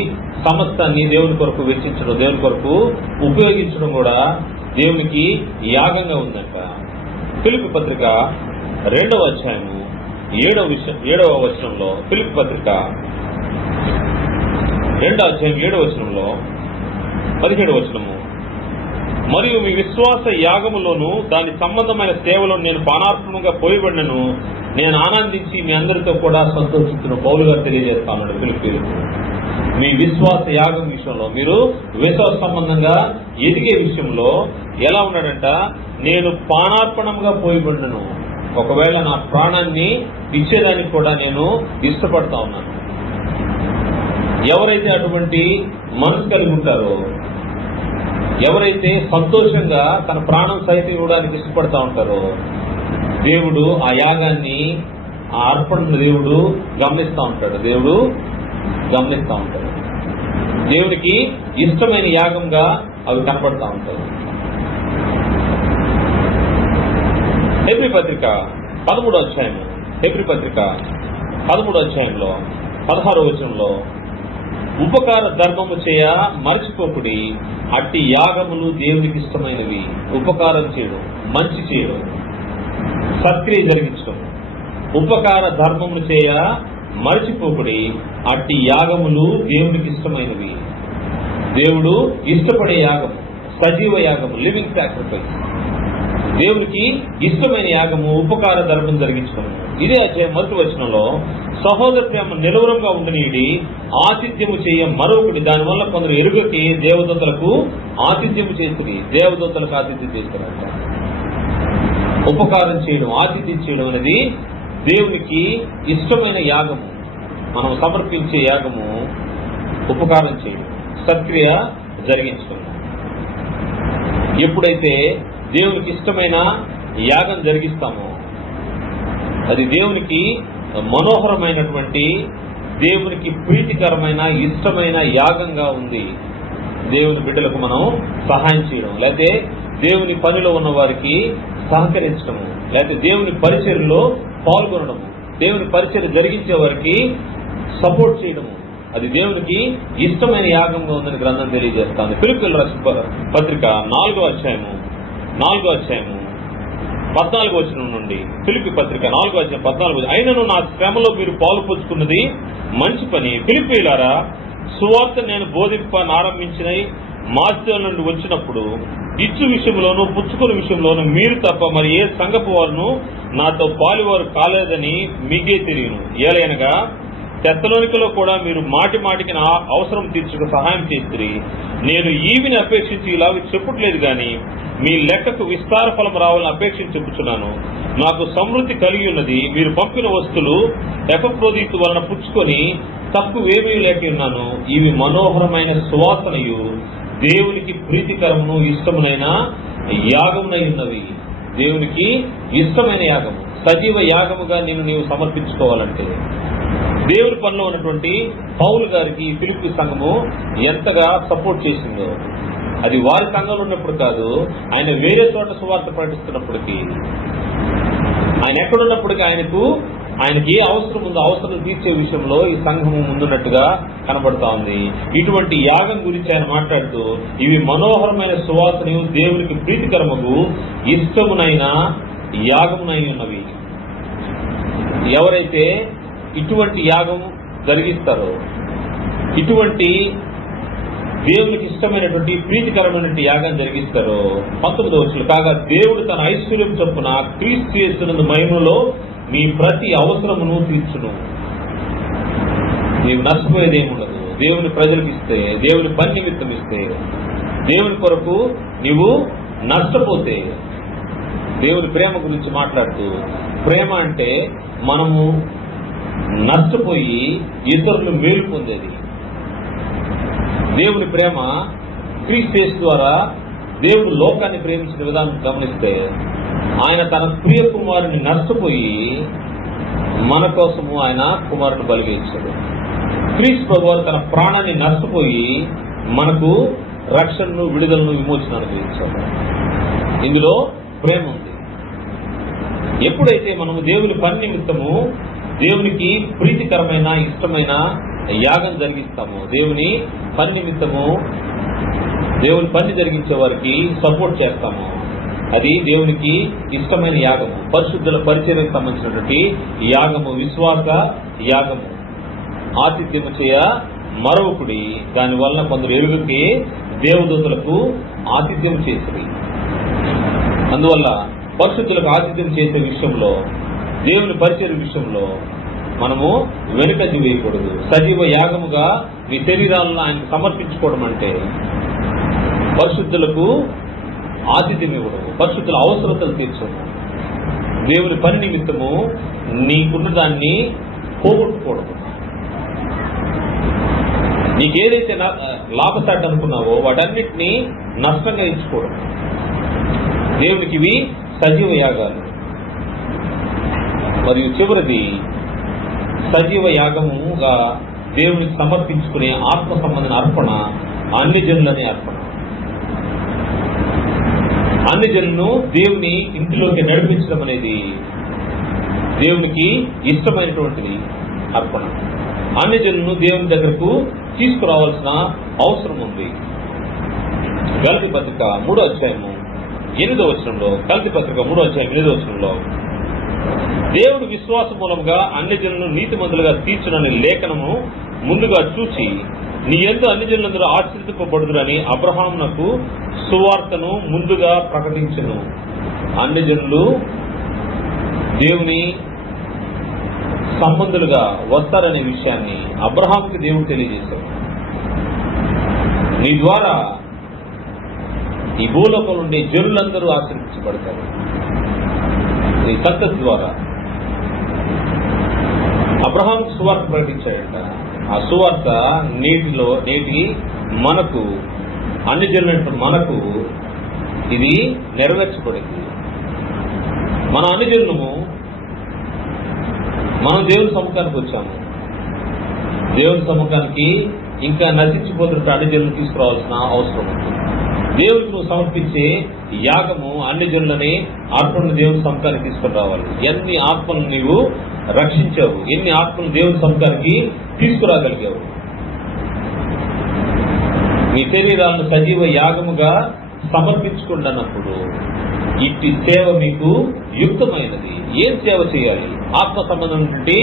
సమస్తాన్ని దేవుని కొరకు వెచ్చించడం, దేవుని కొరకు ఉపయోగించడం కూడా దేవునికి యాగంగా ఉందంట. ఫిలిప్పీ పత్రిక 2వ అధ్యాయము 7వ వచనంలో, ఫిలిప్పీ పత్రిక 2వ అధ్యాయం 7వ వచనంలో 17వ వచనము, మరియు మీ విశ్వాస యాగములోను దాని సంబంధమైన సేవలో నేను పానార్పణంగా పోయబడినను నేను ఆనందించి మీ అందరితో కూడా సంతోషిస్తున్న పౌలు గారు తెలియజేస్తాను. ఫిలిప్పీలకు మీ విశ్వాస యాగం విషయంలో, మీరు విశ్వాస సంబంధంగా ఎదిగే విషయంలో ఎలా ఉన్నాడంట, నేను పానార్పణంగా పోయబడినను, ఒకవేళ నా ప్రాణాన్ని ఇచ్చేదానికి కూడా నేను ఇష్టపడతా ఉన్నాను. ఎవరైతే అటువంటి మనసు కలిగి ఉంటారో, ఎవరైతే సంతోషంగా తన ప్రాణం సైతం ఇవ్వడానికి ఇష్టపడతా ఉంటారో, దేవుడు ఆ యాగాన్ని, ఆ అర్పణను దేవుడు గమనిస్తూ ఉంటాడు. దేవునికి ఇష్టమైన యాగంగా అవి కనపడతా ఉంటాయి. హెబ్రీ పత్రిక 13వ అధ్యాయము, హెబ్రీ పత్రిక 13వ అధ్యాయంలో 16వ వచనంలో, ఉపకార ధర్మము చేయ మరచిపోకుడి, అట్టి యాగములు దేవునికి ఇష్టమైనవి. ఉపకారం చేయడం, మంచి చేయడం, సత్క్రియ జరిగించడం. ఉపకార ధర్మములు చేయ మరచిపోకుడి, అట్టి యాగములు దేవునికి ఇష్టమైనవి. దేవుడు ఇష్టపడే యాగము, సజీవ యాగము, లివింగ్ సాక్రిఫైస్. దేవునికి ఇష్టమైన యాగము ఉపకార ధర్మం జరిగించుకున్నాము. ఇదే అధ్యాయం మొదటి వచనంలో సహోదర ప్రేమ నిలవరంగా ఉండనీడి ఆతిథ్యము చేయ మరొకటి, దానివల్ల కొందరు ఎరుగకి దేవదూతలకు ఆతిథ్యము చేస్తుంది. దేవదూతలకు ఆతిథ్యం చేస్తారంట. ఉపకారం చేయడం, ఆతిథ్యం చేయడం అనేది దేవునికి ఇష్టమైన యాగము. మనం సమర్పించే యాగము ఉపకారం చేయడం, సత్క్రియ జరిగించుకున్నాం. ఎప్పుడైతే దేవునికి ఇష్టమైన యాగం జరిగిస్తామో అది దేవునికి మనోహరమైనటువంటి, దేవునికి ప్రీతికరమైన, ఇష్టమైన యాగంగా ఉంది. దేవుని బిడ్డలకు మనం సహాయం చేయడం, లేకపోతే దేవుని పనిలో ఉన్న వారికి సహకరించడము, లేకపోతే దేవుని పరిచర్యలో పాల్గొనడము, దేవుని పరిచర్య జరిగించే వారికి సపోర్ట్ చేయడము, అది దేవునికి ఇష్టమైన యాగంగా ఉందని గ్రంథం తెలియజేస్తాను. ఫిలిప్పీయుల రాసిన పత్రిక 4వ అధ్యాయము 14వ వచనం నుండి, ఫిలిప్పీ పత్రిక 4వ అధ్యాయం 14వ, అయినను నా శ్రమలో మీరు పాలు పంచుకున్నది మంచి పని. ఫిలిప్పీయులారా, సువార్త నేను బోధింపనారంభించిన మాసిదోనియ నుండి వచ్చినప్పుడు ఇచ్చు విషయంలోను పుచ్చుకుని విషయంలోను మీరు తప్ప మరి ఏ సంఘపు వారును నాతో పాలువారు కాలేదని మీకే తెలియను. ఏలైనగా తెస్సలోనికలో కూడా మీరు మాటి మాటికి నా అవసరం తీర్చుకు సహాయం చేసిరి. నేను ఈవిని అపేక్షించి ఇలాగ చెప్పుట్లేదు గాని మీ లెక్కకు విస్తార ఫలం రావాలని అపేక్షించి చెప్పుచున్నాను. నాకు సమృద్ధి కలిగి ఉన్నది. మీరు పంపిన వస్తువులు ఎపఫ్రోదితు వలన పుచ్చుకొని తక్కువేమీ లేక ఉన్నాను. ఇవి మనోహరమైన సువాసనయు దేవునికి ప్రీతికరమును ఇష్టమునైన యాగమునై ఉన్నవి. దేవునికి ఇష్టమైన యాగము, సజీవ యాగముగా నీవు సమర్పించుకోవాలంటే దేవుని పనిలో ఉన్నటువంటి పౌలు గారికి ఫిలిప్పీ సంఘము ఎంతగా సపోర్ట్ చేసిందో, అది వారి సంఘంలో ఉన్నప్పుడు కాదు, ఆయన వేరే చోట సువార్త ప్రకటిస్తున్నప్పటికీ, ఆయన ఎక్కడున్నప్పటికీ ఆయనకి ఏ అవసరం ఉందో అవసరం తీర్చే విషయంలో ఈ సంఘము ముందున్నట్టుగా కనబడతా ఉంది. ఇటువంటి యాగం గురించి ఆయన మాట్లాడుతూ, ఇవి మనోహరమైన సువాసనయు దేవునికి ప్రీతికరముకు ఇష్టమునైన యాగమునై ఉన్నవి. ఎవరైతే ఇటువంటి యాగం జరిగిస్తారో, ఇటువంటి దేవునికి ఇష్టమైనటువంటి ప్రీతికరమైనటువంటి యాగం జరిగిస్తారో, 19వ వచనం, కాగా దేవుడు తన ఐశ్వర్యం చొప్పున క్రీస్తు యేసునందు మహిమలో మీ ప్రతి అవసరమును తీర్చును. నీవు నష్టపోయేది ఏముండదు. దేవుని ప్రజలకు ఇస్తే, దేవుని పని నిమిత్తం ఇస్తే, దేవుని కొరకు నీవు నష్టపోతే, దేవుని ప్రేమ గురించి మాట్లాడుతూ, ప్రేమ అంటే మనము నష్టపోయి ఇతరులు మేలు పొందేది. దేవుని ప్రేమ క్రీస్తు యేసు ద్వారా దేవుడు లోకాన్ని ప్రేమించిన విధానం గమనిస్తే, ఆయన తన ప్రియ కుమారుని నష్టపోయి మన కోసము ఆయన కుమారుని బలివేశాడు. క్రీస్తు ప్రభువు తన ప్రాణాన్ని నష్టపోయి మనకు రక్షణను, విడుదలను, విమోచన అనుగ్రహించాడు. ఇందులో ప్రేమ ఉంది. ఎప్పుడైతే మనము దేవుని పని నిమిత్తము దేవునికి ప్రీతికరమైన, ఇష్టమైన యాగం జరిగిస్తాము, దేవుని పని నిమిత్తము దేవుని పని జరిగించే వారికి సపోర్ట్ చేస్తాము, అది దేవునికి ఇష్టమైన యాగము, పరిశుద్ధుల పరిచర్యకు సంబంధించినటువంటి యాగము, విశ్వాస యాగము. ఆతిథ్యము చేయ మరొకటి, దానివల్ల కొందరు ఎరుగకి దేవదూతలకు ఆతిథ్యం చేసింది. అందువల్ల పరిశుద్ధులకు ఆతిథ్యం చేసే విషయంలో, దేవుని పరిచర్య విషయంలో మనము వెనుకంజ వేయకూడదు. సజీవ యాగముగా నీ శరీరాలను ఆయనకు సమర్పించుకోవడం అంటే పరిశుద్ధులకు ఆతిథ్యం ఇవ్వడం, పరిశుద్ధుల అవసరతలు తీర్చడం, దేవుని పని నిమిత్తము నీకున్న దాన్ని పోగొట్టుకోవడం, నీకేదైతే లాభసాటి అనుకున్నావో వాటన్నిటినీ నష్టంగా ఇచ్చుకోవడం. దేవునికి ఇవి సజీవ యాగాలు. మరియు చివరిది, సజీవ యాగముగా దేవునికి సమర్పించుకునే ఆత్మ సంబంధమైన అర్పణ, అన్ని జనులనే అర్పణ. అన్ని జనులను దేవుని ఇంటిలోకి నడిపించడం అనేది దేవునికి ఇష్టమైనటువంటిది అర్పణ. అన్ని జనులను దేవుని దగ్గరకు తీసుకురావాల్సిన అవసరం ఉంది. గలతీ పత్రిక 3వ అధ్యాయము 8వ వచనంలో, గలతీ పత్రిక 3వ అధ్యాయం 8వ వచనంలో, దేవుడు విశ్వాస మూలముగా అన్ని జనులను నీతిమంతులుగా తీర్చునని లేఖనము ముందుగా చూచి నీ యందు అన్ని జనులందరూ ఆశీర్వదింపబడుదురని అబ్రహామునకు సువార్తను ముందుగా ప్రకటించెను. అన్ని జనులు దేవుని సంబంధులుగా వస్తారనే విషయాన్ని అబ్రహాముకి దేవుడు తెలియజేశాడు. నీ ద్వారా ఈ భూలోకంలో ఉండే జనులందరూ ఆశీర్వదించబడతారు నీ సంతతి ద్వారా. అబ్రహాం సువార్త ప్రకటించాడంట. ఆ సువార్త నేటి మనకు అన్ని జనులంటే మనకు ఇది నెరవేర్చబడింది. మన అన్ని జనులము మనం దేవుని సముఖానికి వచ్చాము. దేవుని సముఖానికి ఇంకా నశించిపోతున్న అన్ని జనులను తీసుకురావాల్సిన అవసరం ఉంది. దేవునికి నువ్వు సమర్పించే యాగము అన్ని జనులని ఆత్మను దేవుని సముఖానికి తీసుకుని రావాలి. ఎన్ని ఆత్మలను నీవు రక్షించావు, ఎన్ని ఆత్మలు దేవుని సముఖానికి తీసుకురాగలిగావు. మీ శరీరాలను సజీవ యాగముగా సమర్పించుకుంటున్నప్పుడు ఇట్టి సేవ మీకు యుక్తమైనది. ఏం సేవ చేయాలి? ఆత్మ సంబంధం నుండి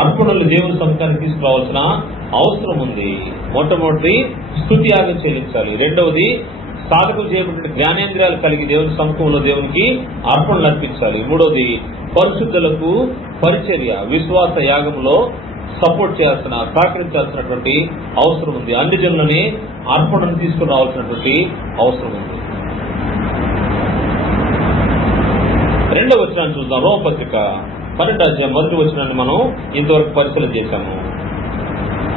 అర్పణలు దేవుని సముఖానికి తీసుకురావాల్సిన అవసరం ఉంది. మొట్టమొదటి స్తుతి యాగం చెల్లించాలి. రెండవది సాధకులు చేయబడిన జ్ఞానేంద్రియాలు కలిగి దేవుని సముఖంలో దేవునికి అర్పణలు అర్పించాలి. మూడవది పరిశుద్ధులకు పరిచర్య విశ్వాస యాగంలో సపోర్ట్ చేయాల్సిన సహకరించాల్సినటువంటి అవసరం ఉంది. అన్ని జనులని అర్పణను తీసుకుని రావాల్సినటువంటి అవసరం ఉంది. రెండవ వచనాన్ని చూద్దాం. రోమపత్రిక 12వ అధ్యాయం 1వ వచనాన్ని మనం ఇంతవరకు పరిశీలన చేశాము.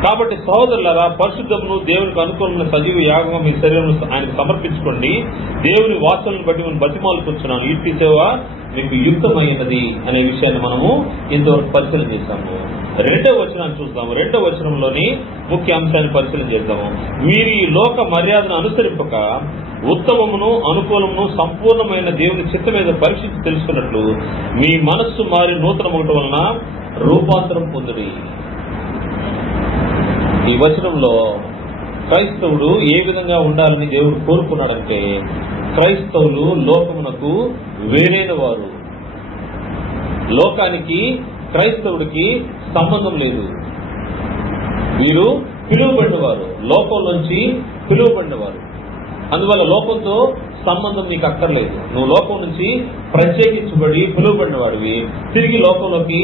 కాబట్టి సహోదరులారా, పరిశుద్ధమును దేవునికి అనుకూలమైన సజీవ యాగంగా మీ శరీరం ఆయనకు సమర్పించుకోండి. దేవుని వాసనను బట్టి మనం బతిమాలుకుంటున్నాను. ఇట్టి సేవ మీకు యుక్తమైనది అనే విషయాన్ని మనము ఇంతవరకు పరిశీలన చేశాము. రెండవ వచనాన్ని చూద్దాము. రెండవ వచనంలోని ముఖ్య అంశాన్ని పరిశీలన చేద్దాము. మీరు ఈ లోక మర్యాదను అనుసరింపక ఉత్తమమును అనుకూలమును సంపూర్ణమైన దేవుని చిత్తం మీద పరీక్షించి తెలుసుకున్నట్లు మీ మనస్సు మారి నూతన ఒకటి వలన రూపాంతరం పొందుడి. ఈ వచనంలో క్రైస్తవుడు ఏ విధంగా ఉండాలని దేవుడు కోరుకున్నాడంటే, క్రైస్తవులు లోకమునకు వేరైన వారు. లోకానికి క్రైస్తవుడికి సంబంధం లేదు. వీరు పిలువబడినవారు, లోకం నుంచి పిలువబడినవారు. అందువల్ల లోకంతో సంబంధం నీకు అక్కర్లేదు. నువ్వు లోకం నుంచి ప్రత్యేకించబడి పిలువబడిన వాడివి. తిరిగి లోకంలోకి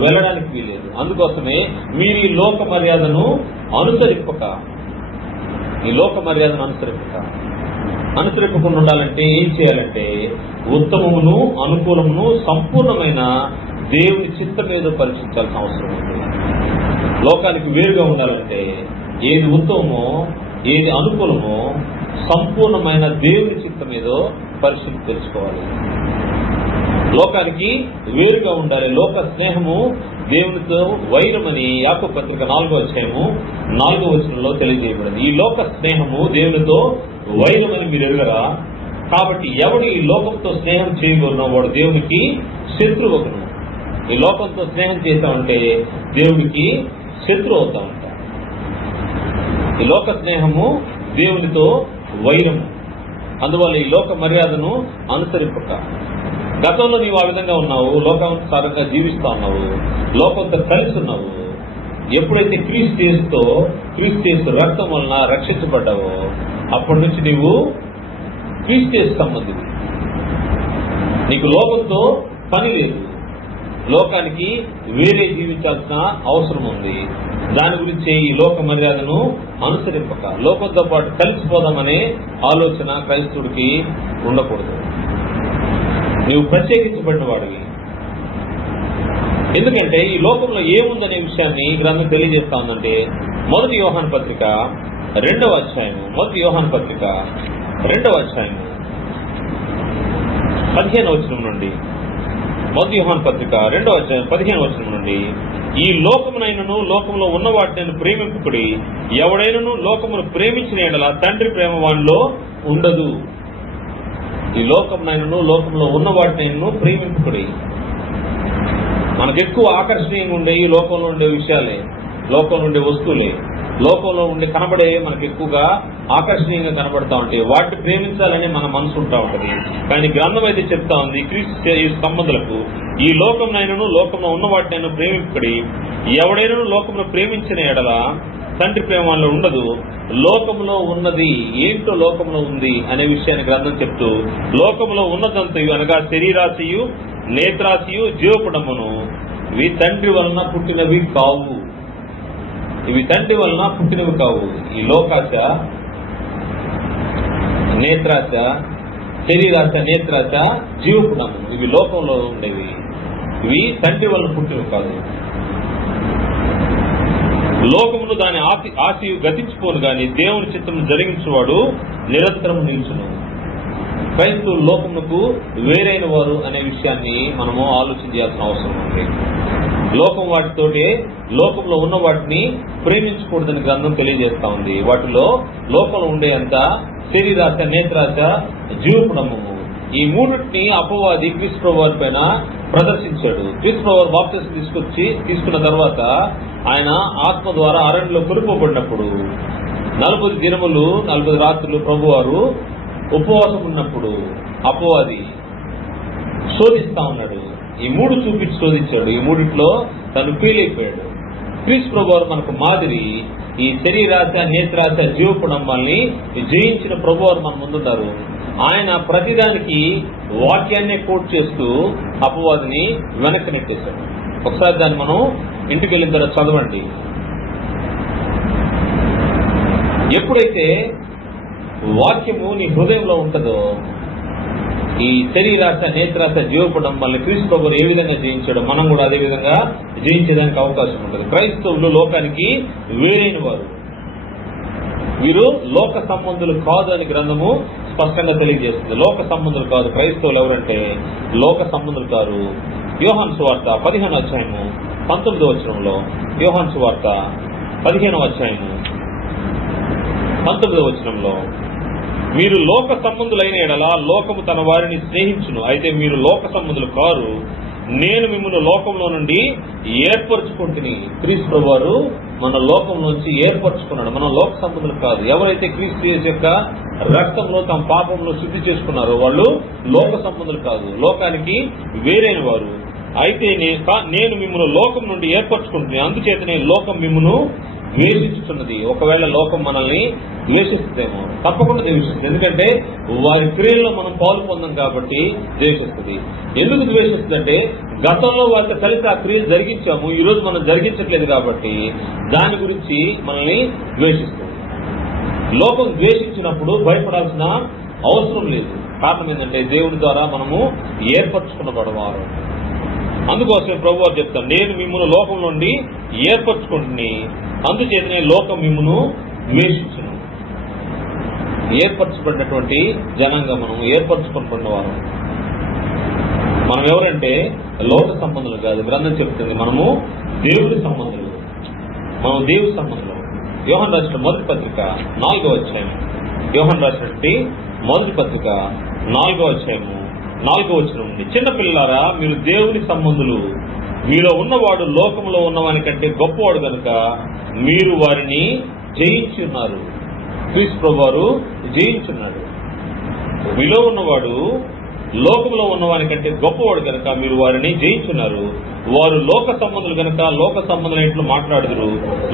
వెళ్ళడానికి వీలేదు. అందుకోసమే మీరు ఈ లోక మర్యాదను అనుసరింపక అనుసరింపకుండా ఉండాలంటే ఏం చేయాలంటే, ఉత్తమమును అనుకూలమును సంపూర్ణమైన దేవుని చిత్తం మీద పరీక్షించాల్సిన అవసరం ఉంది. లోకానికి వేరుగా ఉండాలంటే ఏది ఉత్తమమో ఏది అనుకూలమో సంపూర్ణమైన దేవుని చిత్తం ఏదో పరిశీలి తెలుసుకోవాలి. లోకానికి వేరుగా ఉండాలి. లోక స్నేహము దేవునితో వైరమని యాకోబు పత్రిక 4వ అధ్యాయము 4వ వచనంలో తెలియజేయబడింది. ఈ లోక స్నేహము దేవునితో వైరమని మీరు ఎరుగరా? కాబట్టి ఎవడు ఈ లోకంతో స్నేహం చేయగలనో వాడు దేవునికి శత్రువును. ఈ లోకంతో స్నేహం చేశామంటే దేవునికి శత్రువు అవుతా ఉంటా. ఈ లోక స్నేహము దేవునితో వైరము. అందువల్ల ఈ లోక మర్యాదను అనుసరింపక. గతంలో నీవు ఆ విధంగా ఉన్నావు, లోకానుసారంగా జీవిస్తా ఉన్నావు, లోకంతో కలిసి ఉన్నావు. ఎప్పుడైతే క్రీస్తు యేసు రక్తం వలన రక్షించబడ్డావో అప్పటి నుంచి నీవు క్రీస్తు యేసు సంబంధించి నీకు లోకంతో పని లేదు. లోకానికి వేరే జీవించాల్సిన అవసరం ఉంది. దాని గురించి ఈ లోక మర్యాదను అనుసరింపక లోకంతో పాటు కలిసిపోదామనే ఆలోచన క్రైస్తవుడికి ఉండకూడదు. నీవు ప్రత్యేకించబడిన వాడివి. ఎందుకంటే ఈ లోకంలో ఏముందనే విషయాన్ని ఈ గ్రంథం తెలియజేస్తా ఉందంటే, 1 యోహాను పత్రిక 2వ అధ్యాయము 15వ వచనం నుండి 1 యోహాను పత్రిక 2వ అధ్యాయం 15వ వచనం నుండి, ఈ లోకమునైనను లోకంలో ఉన్న వాటిని ప్రేమింపుకుడి. ఎవడైనను లోకమును ప్రేమించిన యెడల తండ్రి ప్రేమ వానిలో ఉండదు. ఈ లోకమునైనను లోకంలో ఉన్న వాటినైనను ప్రేమింపుకుడి. మనకు ఎక్కువ ఆకర్షణీయంగా ఉండే ఈ లోకంలో ఉండే విషయాలే, లోకంలో ఉండే వస్తువులే, లోకంలో ఉండే కనబడే మనకు ఎక్కువగా ఆకర్షణీయంగా కనబడతా ఉంటాయి. వాటిని ప్రేమించాలని మన మనసు ఉంటా ఉంటది. కానీ గ్రంథం అయితే చెప్తా ఉంది, క్రీస్తు సంబంధులకు ఈ లోకంనైనను లోకంలో ఉన్న వాటినైనా ప్రేమింపడి ఎవడైనా లోకమును ప్రేమించిన ఎడల తండ్రి ప్రేమ వాళ్ళలో ఉండదు. లోకంలో ఉన్నది ఏంటో లోకంలో ఉంది అనే విషయాన్ని గ్రంథం చెప్తూ, లోకంలో ఉన్నదంతయు అనగా శరీరాశయు, నేత్రాశయు, జీవపుడమును ఇవి తండ్రి వలన పుట్టినవి కావు. ఇవి తండ్రి వలన పుట్టినవి కావు. ఈ లోకాశ, నేత్రాశ, శరీరాశ, నేత్రాశ, జీవపుడము ఇవి లోకంలో ఉండేవి. ఇవి తండ్రి వలన పుట్టినవి కాదు. లోకమును దాని ఆశయు గతించిపోను గాని దేవుని చిత్తము జరిగించువాడు నిరంతరం నిలుచును. క్రైస్తవులు లోకమునకు వేరైన వారు అనే విషయాన్ని మనము ఆలోచన చేయాల్సిన అవసరం ఉంది. లోకం వాటితోటే, లోకంలో ఉన్న వాటిని ప్రేమించకూడదని గ్రంథం తెలియజేస్తా ఉంది. వాటిలో లోకంలో ఉండేంత శరీరాశ, నేత్రాశ, జీవపుడము ఈ మూడింటిని అపవాది క్రీస్తు ప్రభువు వారి పైన ప్రదర్శించాడు. క్రీస్తు ప్రభువు వారు బాప్తిసం తీసుకున్న తర్వాత ఆయన ఆత్మ ద్వారా అరణ్యంలో కొనుక్కోబడినప్పుడు 40 దినములు 40 రాత్రులు ప్రభువారు ఉపవాసం ఉన్నప్పుడు అపవాది శోధిస్తా ఉన్నాడు. ఈ మూడు చూపించి శోధించాడు. ఈ మూడిట్లో తను ఫెయిల్ అయిపోయాడు. క్రీస్తు ప్రభువారు మనకు మాదిరి. ఈ శరీరాశ, నేత్రాశ, జీవపుడంబాల్ని జయించిన ప్రభువారు మన ముందున్నారు. ఆయన ప్రతిదానికి వాక్యాన్నే కోట్ చేస్తూ అపవాదిని వెనక్కి నెట్టేశాడు. ఒకసారి దాన్ని మనం ఇంటికి వెళ్ళిన తర్వాత చదవండి. ఎప్పుడైతే వాక్యము నీ హృదయంలో ఉంటుందో, ఈ శరీరాశ, నేత్రాశ, జీవపుడంబాల్ని క్రీస్తు ప్రభువు ఏ విధంగా జయించాడో మనం కూడా అదే విధంగా జయించేదానికి అవకాశం ఉంటుంది. క్రైస్తవులు లోకానికి వేరైన వారు. వీరు లోక సంబంధులు కాదు అని గ్రంథము స్పష్టంగా తెలియజేస్తుంది. లోక సంబంధులు కాదు. క్రైస్తవులు ఎవరంటే లోక సంబంధులు కాదు. యోహాను సువార్త 15వ అధ్యాయము 19వ వచనంలో, యోహాను సువార్త 15వ అధ్యాయము 19వ వచనంలో, మీరు లోక సంబంధులైన ఎడల లోకము తన వారిని స్నేహించును. అయితే మీరు లోక సంబంధులు కారు, నేను మిమ్మల్ని లోకంలో నుండి ఏర్పరచుకుంటుని. క్రీస్తు ప్రభువారు మన లోకంలోంచి ఏర్పరచుకున్నాడు. మనం లోక సంబంధులు కాదు. ఎవరైతే క్రీస్తు యేసు యొక్క రక్తంలో తమ పాపంలో శుద్ధి చేసుకున్నారో వాళ్ళు లోక సంబంధులు కాదు, లోకానికి వేరైన వారు. అయితే నేను మిమ్మల్ని లోకం నుండి ఏర్పరచుకుంటున్నాను, అందుచేతనే లోకం మిమ్మల్ని ద్వేషిస్తున్నది. ఒకవేళ లోకం మనల్ని ద్వేషిస్తుందేమో, తప్పకుండా ద్వేషిస్తుంది. ఎందుకంటే వారి క్రియల్లో మనం పాలు పొందాం కాబట్టి ద్వేషిస్తుంది. ఎందుకు ద్వేషిస్తుందంటే గతంలో వారితో కలిసి ఆ క్రియలు జరిగించాము, ఈ రోజు మనం జరిగించట్లేదు కాబట్టి దాని గురించి మనల్ని ద్వేషిస్తుంది. లోకం ద్వేషించినప్పుడు భయపడాల్సిన అవసరం లేదు. కారణం ఏంటంటే దేవుని ద్వారా మనము ఏర్పరచుకున్నబడవారు. అందుకోసమే ప్రభువారు చెప్తాను, నేను మిమ్మల్ని లోకం నుండి ఏర్పరచుకుంటుని, అందుచేతనే లోకం మిమ్మల్ని ద్వేషించును. ఏర్పరచబడినటువంటి జనంగా మనం ఏర్పరచుకున్నవారు. మనం ఎవరంటే లోక సంబంధులు కాదు. గ్రంథం చెప్తుంది మనము దేవుడి సంబంధులు. మనం దేవుడి సంబంధులు. యోహాను రాసిన మొదటి పత్రిక 4వ అధ్యాయం, యోహాను రాసినటువంటి మొదటి పత్రిక 4వ అధ్యాయము 4వ వచనం ఉంది. చిన్నపిల్లారా, మీరు దేవుని సంబంధులు, మీలో ఉన్నవాడు లోకంలో ఉన్నవాని కంటే గొప్పవాడు కనుక మీరు వారిని జయించి ఉన్నారు. క్రీస్తు ప్రభువారు జయించున్నాడు. మీలో ఉన్నవాడు లోకంలో ఉన్నవాని కంటే గొప్పవాడు కనుక మీరు వారిని జయించున్నారు. వారు లోక సంబంధులు కనుక లోక సంబంధులైనట్లు మాట్లాడుదురు,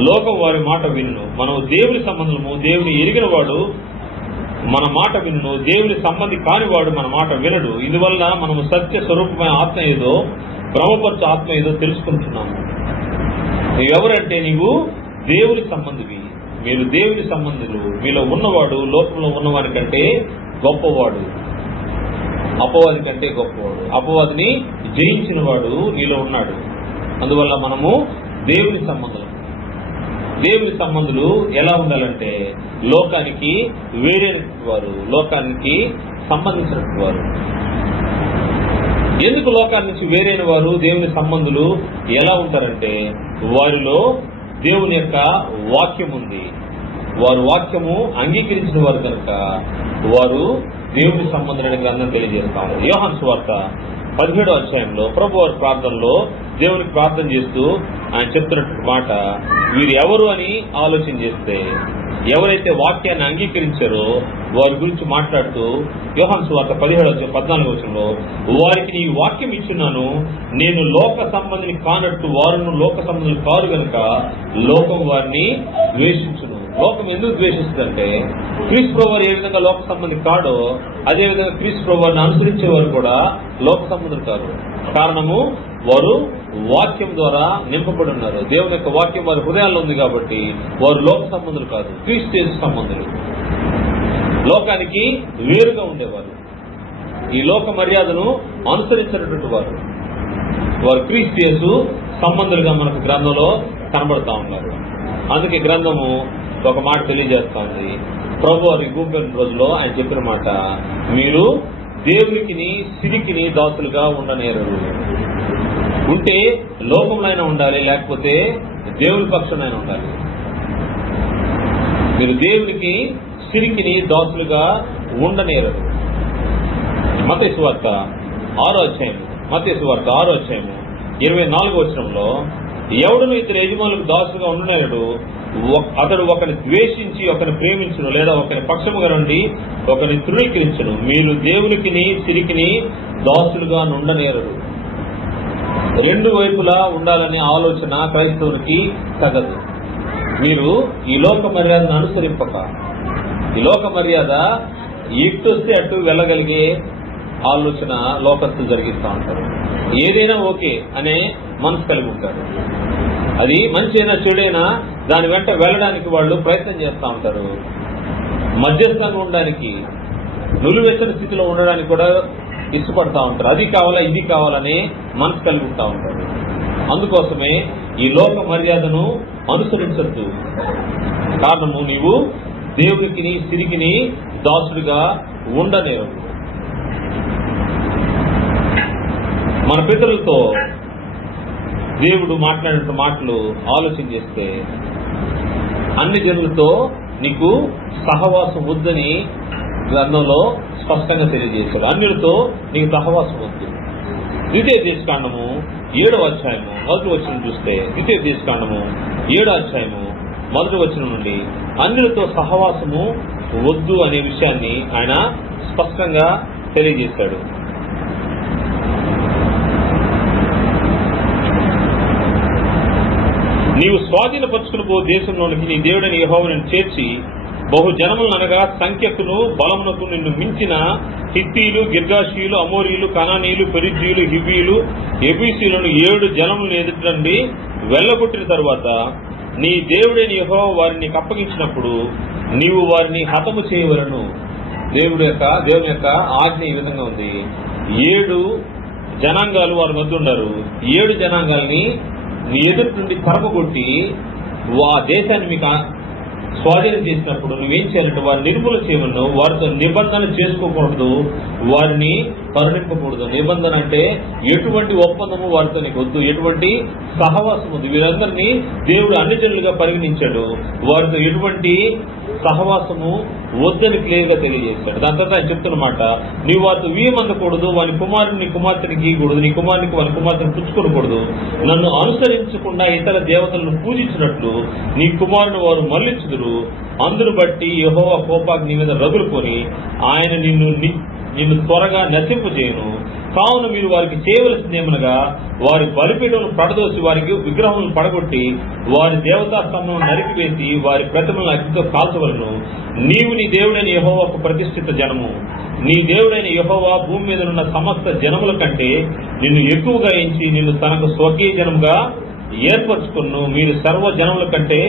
లోకం వారి మాట విన్ను. మనం దేవుని సంబంధులము, దేవుని ఎరిగిన వాడు మన మాట విన్ను, దేవుని సంబంధి కానివాడు మన మాట వినడు. ఇందువల్ల మనము సత్య స్వరూపమైన ఆత్మ ఏదో, బ్రహ్మపరచు ఆత్మ ఏదో తెలుసుకుంటున్నాము. ఎవరంటే నీవు దేవుని సంబంధివి, మీరు దేవుని సంబంధులు. మీలో ఉన్నవాడు లోకంలో ఉన్నవాడి కంటే గొప్పవాడు, అపవాది కంటే గొప్పవాడు. అపవాదిని జయించిన వాడు నీలో ఉన్నాడు. అందువల్ల మనము దేవుని సంబంధులు. దేవుని సంబంధులు ఎలా ఉండాలంటే లోకానికి వేరే వారు, లోకానికి సంబంధించిన వారు. ఎందుకు లోకాన్ని నుంచి వేరైన వారు దేవుని సంబంధులు ఎలా ఉంటారంటే వారిలో దేవుని యొక్క వాక్యం ఉంది. వారు వాక్యము అంగీకరించిన వారు కనుక వారు దేవుని సంబంధులని గ్రంథం తెలియజేస్తారు. యోహాను సువార్త 17వ అధ్యాయంలో ప్రభువారి ప్రార్థనలో దేవునికి ప్రార్థన చేస్తూ ఆయన చెప్తున్నటువంటి మాట, వీరు ఎవరు అని ఆలోచన చేస్తే ఎవరైతే వాక్యాన్ని అంగీకరించారో వారి గురించి మాట్లాడుతూ యోహాను సువార్త 17:14 వారికి నీ వాక్యం ఇచ్చున్నాను, నేను లోక సంబంధిని కానట్టు వారును లోక సంబంధులు కారు గనుక లోకం వారిని ద్వేషించును. లోకం ఎందుకు ద్వేషిస్తుందంటే క్రీస్తు ప్రభువు ఏ విధంగా లోక సంబంధి కాడో అదే విధంగా క్రీస్తు ప్రభువుని అనుసరించే వారు కూడా లోక సంబంధులు కారు. కారణము వారు వాక్యం ద్వారా నింపబడి ఉన్నారు. దేవుని యొక్క వాక్యం వారి హృదయాల్లో ఉంది కాబట్టి వారు లోక సంబంధులు కాదు, క్రీస్తు యేసు సంబంధులు. లోకానికి వేరుగా ఉండేవారు, ఈ లోక మర్యాదను అనుసరించినటువంటి వారు క్రీస్తు యేసు సంబంధులుగా మనకు గ్రంథంలో కనబడతా ఉన్నారు. అందుకే గ్రంథము ఒక మాట తెలియజేస్తుంది. ప్రభు వారి భూమి రోజులో ఆయన చెప్పిన మాట, మీరు దేవునికిని సిరికిని దాసులుగా ఉండనేరరు. ఉంటే లోకంలో ఉండాలి, లేకపోతే దేవుని పక్షంలో ఉండాలి. మీరు దేవునికి సిరికిని దాసులుగా ఉండనేరరు. మత్తయి సువార్త 6:24 ఎవడును ఇతర యజమానులకు దాసులుగా ఉండనేరడు, అతడు ఒకరిని ద్వేషించి ఒకరిని ప్రేమించును, లేదా ఒకరి పక్షముగా నుండి ఒకరిని తృణీకరించును. మీరు దేవునికిని సిరికిని దాసులుగా ఉండనేరరు. రెండు వైపులా ఉండాలనే ఆలోచన క్రైస్తవునికి తగదు. మీరు ఈ లోక మర్యాదను అనుసరింపక, ఈ లోక మర్యాద ఎట్టొస్తే అటు వెళ్ళగలిగే ఆలోచన లోకస్తులు జరిగిస్తూ ఉంటారు. ఏదైనా ఓకే అనే మనసు కలిగి ఉంటారు. అది మంచి అయినా చెడైనా దాని వెంట వెళ్ళడానికి వాళ్ళు ప్రయత్నం చేస్తూ ఉంటారు. మధ్యస్థంగా ఉండడానికి, నులివెచ్చని స్థితిలో ఉండడానికి కూడా ఇష్టపడతా ఉంటారు. అది కావాలా ఇది కావాలనే మనసు కలిగి ఉంటా ఉంటారు. అందుకోసమే ఈ లోక మర్యాదను అనుసరించద్దు. కారణము నీవు దేవునికి సిరికిని దాసుడిగా ఉండనేరు. మన పితరులతో దేవుడు మాట్లాడిన మాటలు ఆలోచన చేస్తే అన్ని జనులతో నీకు సహవాసం వద్దని గ్రంథంలో స్పష్టంగా తెలియజేశాడు. అన్యులతో నీకు సహవాసం వద్దు. ద్వితీయ దేశకాండము 7వ అధ్యాయము 1వ వచనం చూస్తే, ద్వితీయ దేశకాండము 7వ అధ్యాయము 1వ వచనం నుండి అన్యులతో సహవాసము వద్దు అనే విషయాన్ని ఆయన స్పష్టంగా తెలియజేశాడు. నీవు స్వాధీనపరుచుకుని పో దేశంలోనికి నీ దేవుడని యెహోవాను చేర్చి బహు జనములను అనగా సంఖ్యకును బలమునకు నిన్ను మించిన హిత్తీలు, గిర్గాషీయులు, అమోరీయులు, కనానీయులు, పెరిజ్జీయులు, హివ్వీయులు, యెబూసీయులను 7 జనములను ఎదుటండి వెళ్ళగొట్టిన తరువాత నీ దేవుడైన యెహోవా వారిని అప్పగించినప్పుడు నీవు వారిని హతము చేయవలను. దేవుని యొక్క ఆజ్ఞ ఈ విధంగా ఉంది. 7 జనాంగాలు వారి మధ్య ఉన్నారు. 7 జనాంగాల్ని నీ ఎదుటి నుండి తరమగొట్టి ఆ దేశాన్ని మీకు స్వాధీనం చేసినప్పుడు నువ్వేం చేయాలంటే వారిని నిర్మూలన చేయమను. వారితో నిబంధన చేసుకోకూడదు, వారిని కరుణింపకూడదు. నిబంధన అంటే ఎటువంటి ఒప్పందము వారితో నీకు వద్దు, ఎటువంటి సహవాసం వద్దు. వీరందరినీ దేవుడు అన్ని జనులుగా పరిగణించాడు. వారితో ఎటువంటి సహవాసము వద్దని క్లియర్ గా తెలియజేశాడు. దాని తర్వాత ఆయన చెప్తున్నమాట, నీవు వారితో వీయమందకూడదు, వాని కుమారుని కుమార్తెని గీయకూడదు, నీ కుమారునికి వాని కుమార్తెను పుచ్చుకోకూడదు. నన్ను అనుసరించకుండా ఇతర దేవతలను పూజించినట్లు నీ కుమారుని వారు మళ్లించుదురు. అందును బట్టి యెహోవా కోపాగ్ని నీ మీద రగులుకొని ఆయన నిన్ను త్వరగా నశింపజేయను. కావున మీరు వారికి చేయవలసిందేమనగా వారి బలిపీఠములను పడదోసి వారికి విగ్రహములను పడగొట్టి వారి దేవతా స్తంభం నరికివేసి వారి ప్రతిమలను అగ్నితో కాల్చవలను. నీవు నీ దేవుడైన యెహోవాకు ప్రతిష్ఠిత జనము. నీ దేవుడైన యెహోవా భూమి మీద ఉన్న సమస్త జనముల కంటే నిన్ను ఎక్కువగా ఎంచి నిన్ను తనకు స్వకీయ జనముగా ఏర్పరచుకును. మీరు సర్వ జనముల కంటే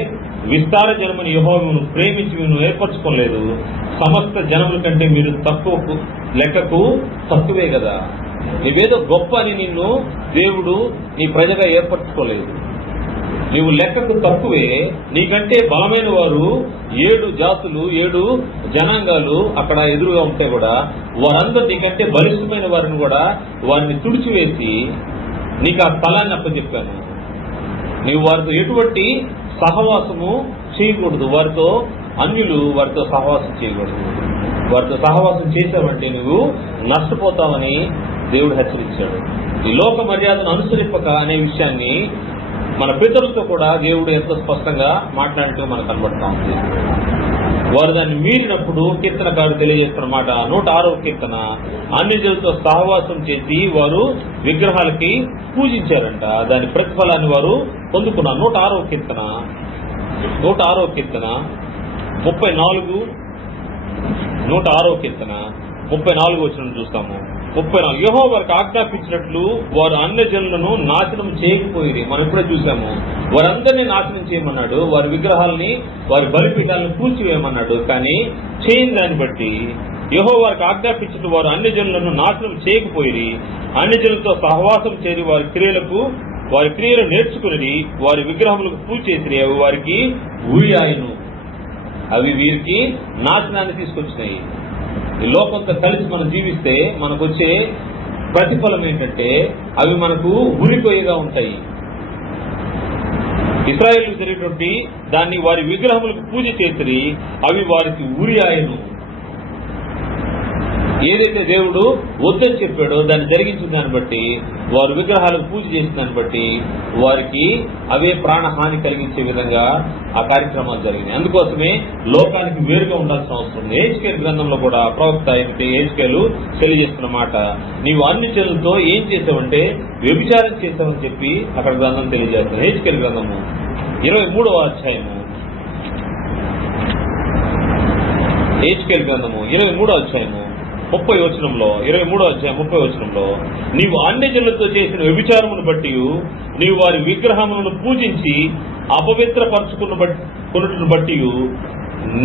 విస్తార జనముని యెహోవాను ప్రేమించి మీరు ఏర్పరచుకోలేదు. సమస్త జనముల కంటే మీరు లెక్కకు తక్కువే కదా. నీవేదో గొప్ప అని నిన్ను దేవుడు నీ ప్రజగా ఏర్పరచుకోలేదు. నీవు లెక్కకు తక్కువే. నీకంటే బలమైన వారు 7 జాతులు 7 జనాంగాలు అక్కడ ఎదురుగా ఉంటే కూడా వారందరూ నీకంటే బలిష్టమైన వారిని కూడా వారిని తుడిచివేసి నీకు ఆ స్థలాన్ని అప్పచెప్పాను. నీవు వారితో ఎటువంటి సహవాసము చేయకూడదు. వారితో అన్యులు వారితో సహవాసం చేయకూడదు. వారితో సహవాసం చేశావంటే నువ్వు నష్టపోతావని దేవుడు హెచ్చరించాడు. ఈ లోక మర్యాదను అనుసరింపక అనే విషయాన్ని మన పితరులతో కూడా దేవుడు ఎంతో స్పష్టంగా మాట్లాడినట్టుగా మనకు కనబడతా ఉంది. వారు దాన్ని మీరినప్పుడు కీర్తనకారుడు తెలియజేస్తున్నమాట 106వ కీర్తన, అన్ని జనులతో సహవాసం చేసి వారు విగ్రహాలకి పూజించారంట. దాని ప్రతిఫలాన్ని వారు పొందుకున్నారు. 106వ కీర్తన 106వ కీర్తన 34 106వ కీర్తన 34 వచనం చూస్తాము. 34 యెహోవా వారికి ఆజ్ఞాపించినట్లు వారు అన్య జనులను నాశనం చేయకపోయి. మనం ఇప్పుడే చూసాము, వారందరినీ నాశనం చేయమన్నాడు, వారి విగ్రహాలని వారి బలిపీఠాలను కూల్చివేయమన్నాడు. కానీ చేయని దాన్ని బట్టి యెహోవా వారికి ఆజ్ఞాపించినట్లు వారు అన్య జనులను నాశనం చేయకపోయి అన్య జనులతో సహవాసం చేరి వారి క్రియలు నేర్చుకుని వారి విగ్రహములకు పూజ చేసి అవి వారికి ఊయాయును. అవి వీరికి నాశనాన్ని తీసుకొచ్చినాయి. ఈ లోకంతో కలిసి మనం జీవిస్తే మనకు వచ్చే ప్రతిఫలం ఏంటంటే అవి మనకు ఉరికొయ్యగా ఉంటాయి. ఇశ్రాయేలు జరిగినటువంటి దాన్ని వారి విగ్రహములకు పూజ చేసి అవి వారికి ఉరి ఆయను. ఏదైతే దేవుడు వద్దని చెప్పాడో దాన్ని జరిగించిన దాన్ని బట్టి, వారు విగ్రహాలకు పూజ చేసిన దాన్ని బట్టి వారికి అవే ప్రాణహాని కలిగించే విధంగా ఆ కార్యక్రమాలు జరిగినాయి. అందుకోసమే లోకానికి వేరుగా ఉండాల్సిన అవసరం ఉంది. హెజ్కేలు గ్రంథంలో కూడా ప్రవక్త హెజ్కేలు తెలియజేస్తున్న మాట, నీవు అన్ని జనులతో ఏం చేసావంటే వ్యభిచారం చేసావని చెప్పి అక్కడ గ్రంథం తెలియజేస్తుంది. హెజ్కేలు గ్రంథము 23వ అధ్యాయము, హెజ్కేలు గ్రంథము 23వ అధ్యాయము 30వ వచనంలో, 23వ అధ్యాయం 30వ వచనంలో, నీవు అన్య జనులతో చేసిన వ్యభిచారమును బట్టి నీవు వారి విగ్రహములను పూజించి అపవిత్రపరచుకున్నట్టును బట్టి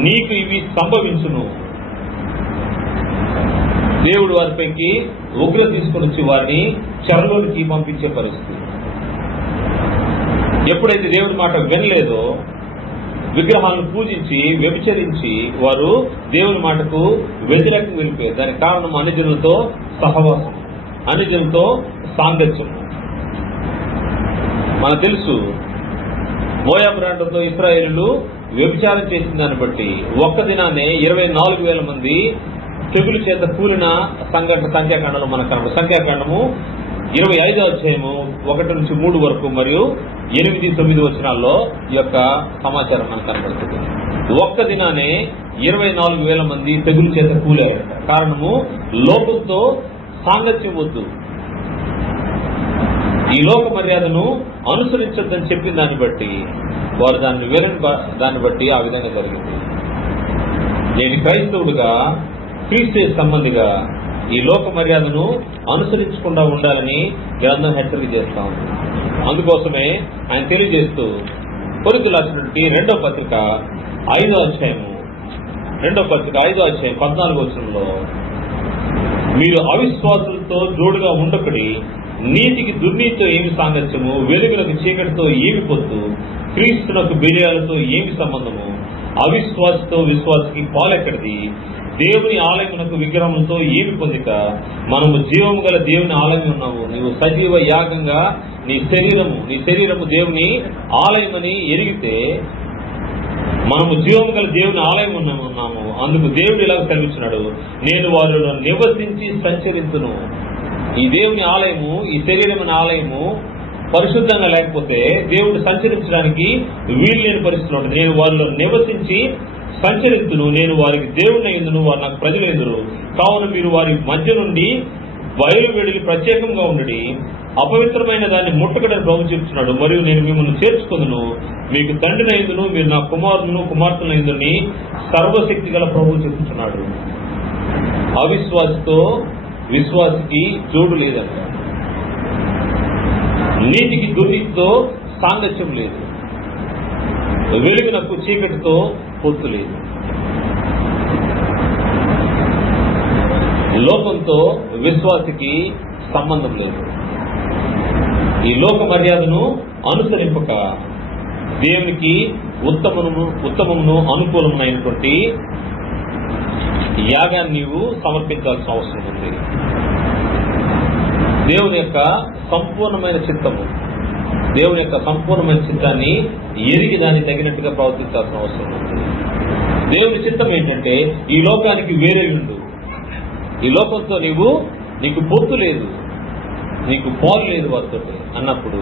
నీకు ఇవి సంభవించును. దేవుడు వారిపైకి ఉగ్ర తీసుకుని వచ్చి వారిని చెరలోనికి పంపించే పరిస్థితి. ఎప్పుడైతే దేవుడి మాట వినలేదో, విగ్రహాలను పూజించి వ్యభిచరించి వారు దేవుని మాటకు వ్యతిరేకంగా వెళ్ళిపోయారు. దానికి కారణం అన్ని జనులతో సహవాసం, అన్ని జనులతో సాంగత్యం. మనకు తెలుసు, మోయాబు ప్రాంతంతో ఇశ్రాయేలీయులు వ్యభిచారం చేసిన దాన్ని బట్టి ఒక్క దినానే 24,000 మంది తెగులు చేత కూలిన సంఘటన సంఖ్యాకాండంలో మనకు కనబడు. సంఖ్యాకాండము 25వ అధ్యాయము 1 నుంచి 3 వరకు మరియు 8, 9 వచనాల్లో ఈ యొక్క సమాచారం మనకు కనబడుతుంది. ఒక్క దినానే 24,000 మంది తెగులు చేత కూలారు. కారణము లోకంతో సాంగత్యం వద్దు, ఈ లోక మర్యాదను అనుసరించొద్దని చెప్పిన దాన్ని బట్టి వారు దాన్ని దాన్ని బట్టి ఆ విధంగా జరిగింది. నేను క్రైస్తవుడుగా, క్రీస్తు సంబంధిగా ఈ లోక మర్యాదను అనుసరించకుండా ఉండాలని గ్రంథం హెచ్చరిక చేస్తా ఉంది. అందుకోసమే ఆయన తెలియజేస్తూ కొరింథీయులకు రాసినటువంటి 2వ పత్రిక 5వ అధ్యాయం 14వ వచనంలో, మీరు అవిశ్వాసులతో జోడుగా ఉండకడి, నీతికి దుర్నీతితో ఏమి సాంగత్యము, వెలుగులకు చీకటితో ఏమి పొత్తు, క్రీస్తునకు బెలియాలతో ఏమి సంబంధము, అవిశ్వాసతో విశ్వాసకి పాలెక్కడిది, దేవుని ఆలయమునకు విగ్రహములతో ఏమి పొందిక, మనము జీవము గల దేవుని ఆలయం ఉన్నాము. నీవు సజీవ యాగంగా నీ శరీరము దేవుని ఆలయమని ఎరిగితే, మనము జీవము గల దేవుని ఆలయం ఉన్నాము. అందుకు దేవుడు ఇలాగ సెలవిస్తున్నాడు, నేను వారిలో నివసించి సంచరించును. ఈ దేవుని ఆలయము, ఈ శరీరమైన ఆలయము పరిశుద్ధంగా లేకపోతే దేవుడు సంచరించడానికి వీలు లేని పరిస్థితులు ఉంటుంది. నేను వారిలో నివసించి సంచరించును, నేను వారికి దేవుని అయ్యుందును, వారు నాకు ప్రజలు అయ్యుందురు. కావున మీరు వారి మధ్య నుండి బయలువెడలి ప్రత్యేకంగా ఉండి అపవిత్రమైన దాన్ని ముట్టకడని ప్రభు చెప్తున్నాడు. మరియు నేను మిమ్మల్ని చేర్చుకుందును, మీకు తండ్రిని అయ్యుందును, మీరు నా కుమారులను కుమార్తెలను అయ్యుందుని సర్వశక్తి గల ప్రభు చెప్తున్నాడు. అవిశ్వాసతో విశ్వాసికి జోడు లేదంట. నీతికి దుర్నీతితో సాంగత్యం లేదు, వెలుగునకు చీకటితో పొత్తు లేదు, లోకంతో విశ్వాసికి సంబంధం లేదు. ఈ లోక మర్యాదను అనుసరింపక దేవునికి ఉత్తమమును అనుకూలమైనటువంటి యాగాన్ని నీవు సమర్పించాల్సిన అవసరం ఉంది. దేవుని యొక్క సంపూర్ణమైన చిత్తము, దేవుని యొక్క సంపూర్ణమైన చిత్తాన్ని ఎరిగి దాన్ని తగినట్టుగా ప్రవర్తించాల్సిన అవసరం ఉంది. దేవుని చిత్తం ఏంటంటే ఈ లోకానికి వేరే ఉండు, ఈ లోకంతో నీకు పొత్తు లేదు, నీకు పోలు లేదు వారితో అన్నప్పుడు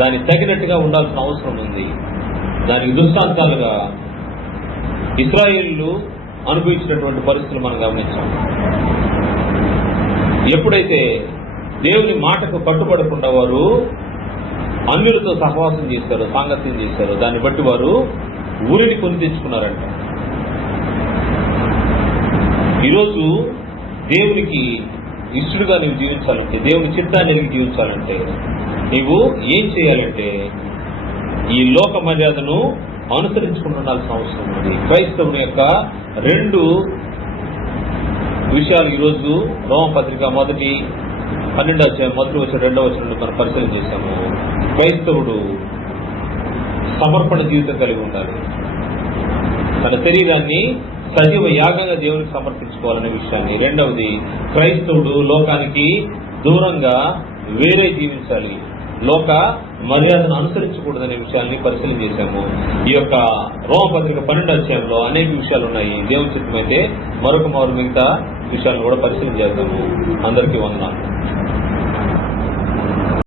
దానికి తగినట్టుగా ఉండాల్సిన అవసరం ఉంది. దానికి దృష్టాంతాలుగా ఇశ్రాయేలు అనుభవించినటువంటి పరిస్థితులు మనం గమనించాం. ఎప్పుడైతే దేవుని మాటకు కట్టుబడకుండా వారు అన్యులతో సహవాసం చేశారో, సాంగత్యం చేశారో, దాన్ని బట్టి వారు ఊరిని కొని తెచ్చుకున్నారంట. ఈరోజు దేవునికి ఇష్టడుగా నువ్వు జీవించాలంటే, దేవుని చిత్తాన్ని ఎరిగి జీవించాలంటే నీవు ఏం చేయాలంటే ఈ లోక మర్యాదను అనుసరించుకుంటుండాల్సిన అవసరం ఉంది. క్రైస్తవుని యొక్క 2 విషయాలు ఈరోజు రోమపత్రిక 12వ అధ్యాయం 1వ వచనం 2వ వచనం మనం పరిశీలన చేశాము. క్రైస్తవుడు సమర్పణ జీవితం కలిగి ఉండాలి. తన శరీరాన్ని సజీవ యాగంగా దేవునికి సమర్పించుకోవాలనే విషయాన్ని. రెండవది, క్రైస్తవుడు లోకానికి దూరంగా వేరే జీవించాలి, లోక మర్యాదను అనుసరించకూడదనే విషయాన్ని పరిశీలన చేశాము. ఈ యొక్క రోమపత్రిక 12వ అధ్యాయంలో అనేక విషయాలు ఉన్నాయి. దేవుని చిత్తమైతే మరొక మిగతా విషయాలను కూడా పరిశీలన చేద్దాము. అందరికీ వందనాలు.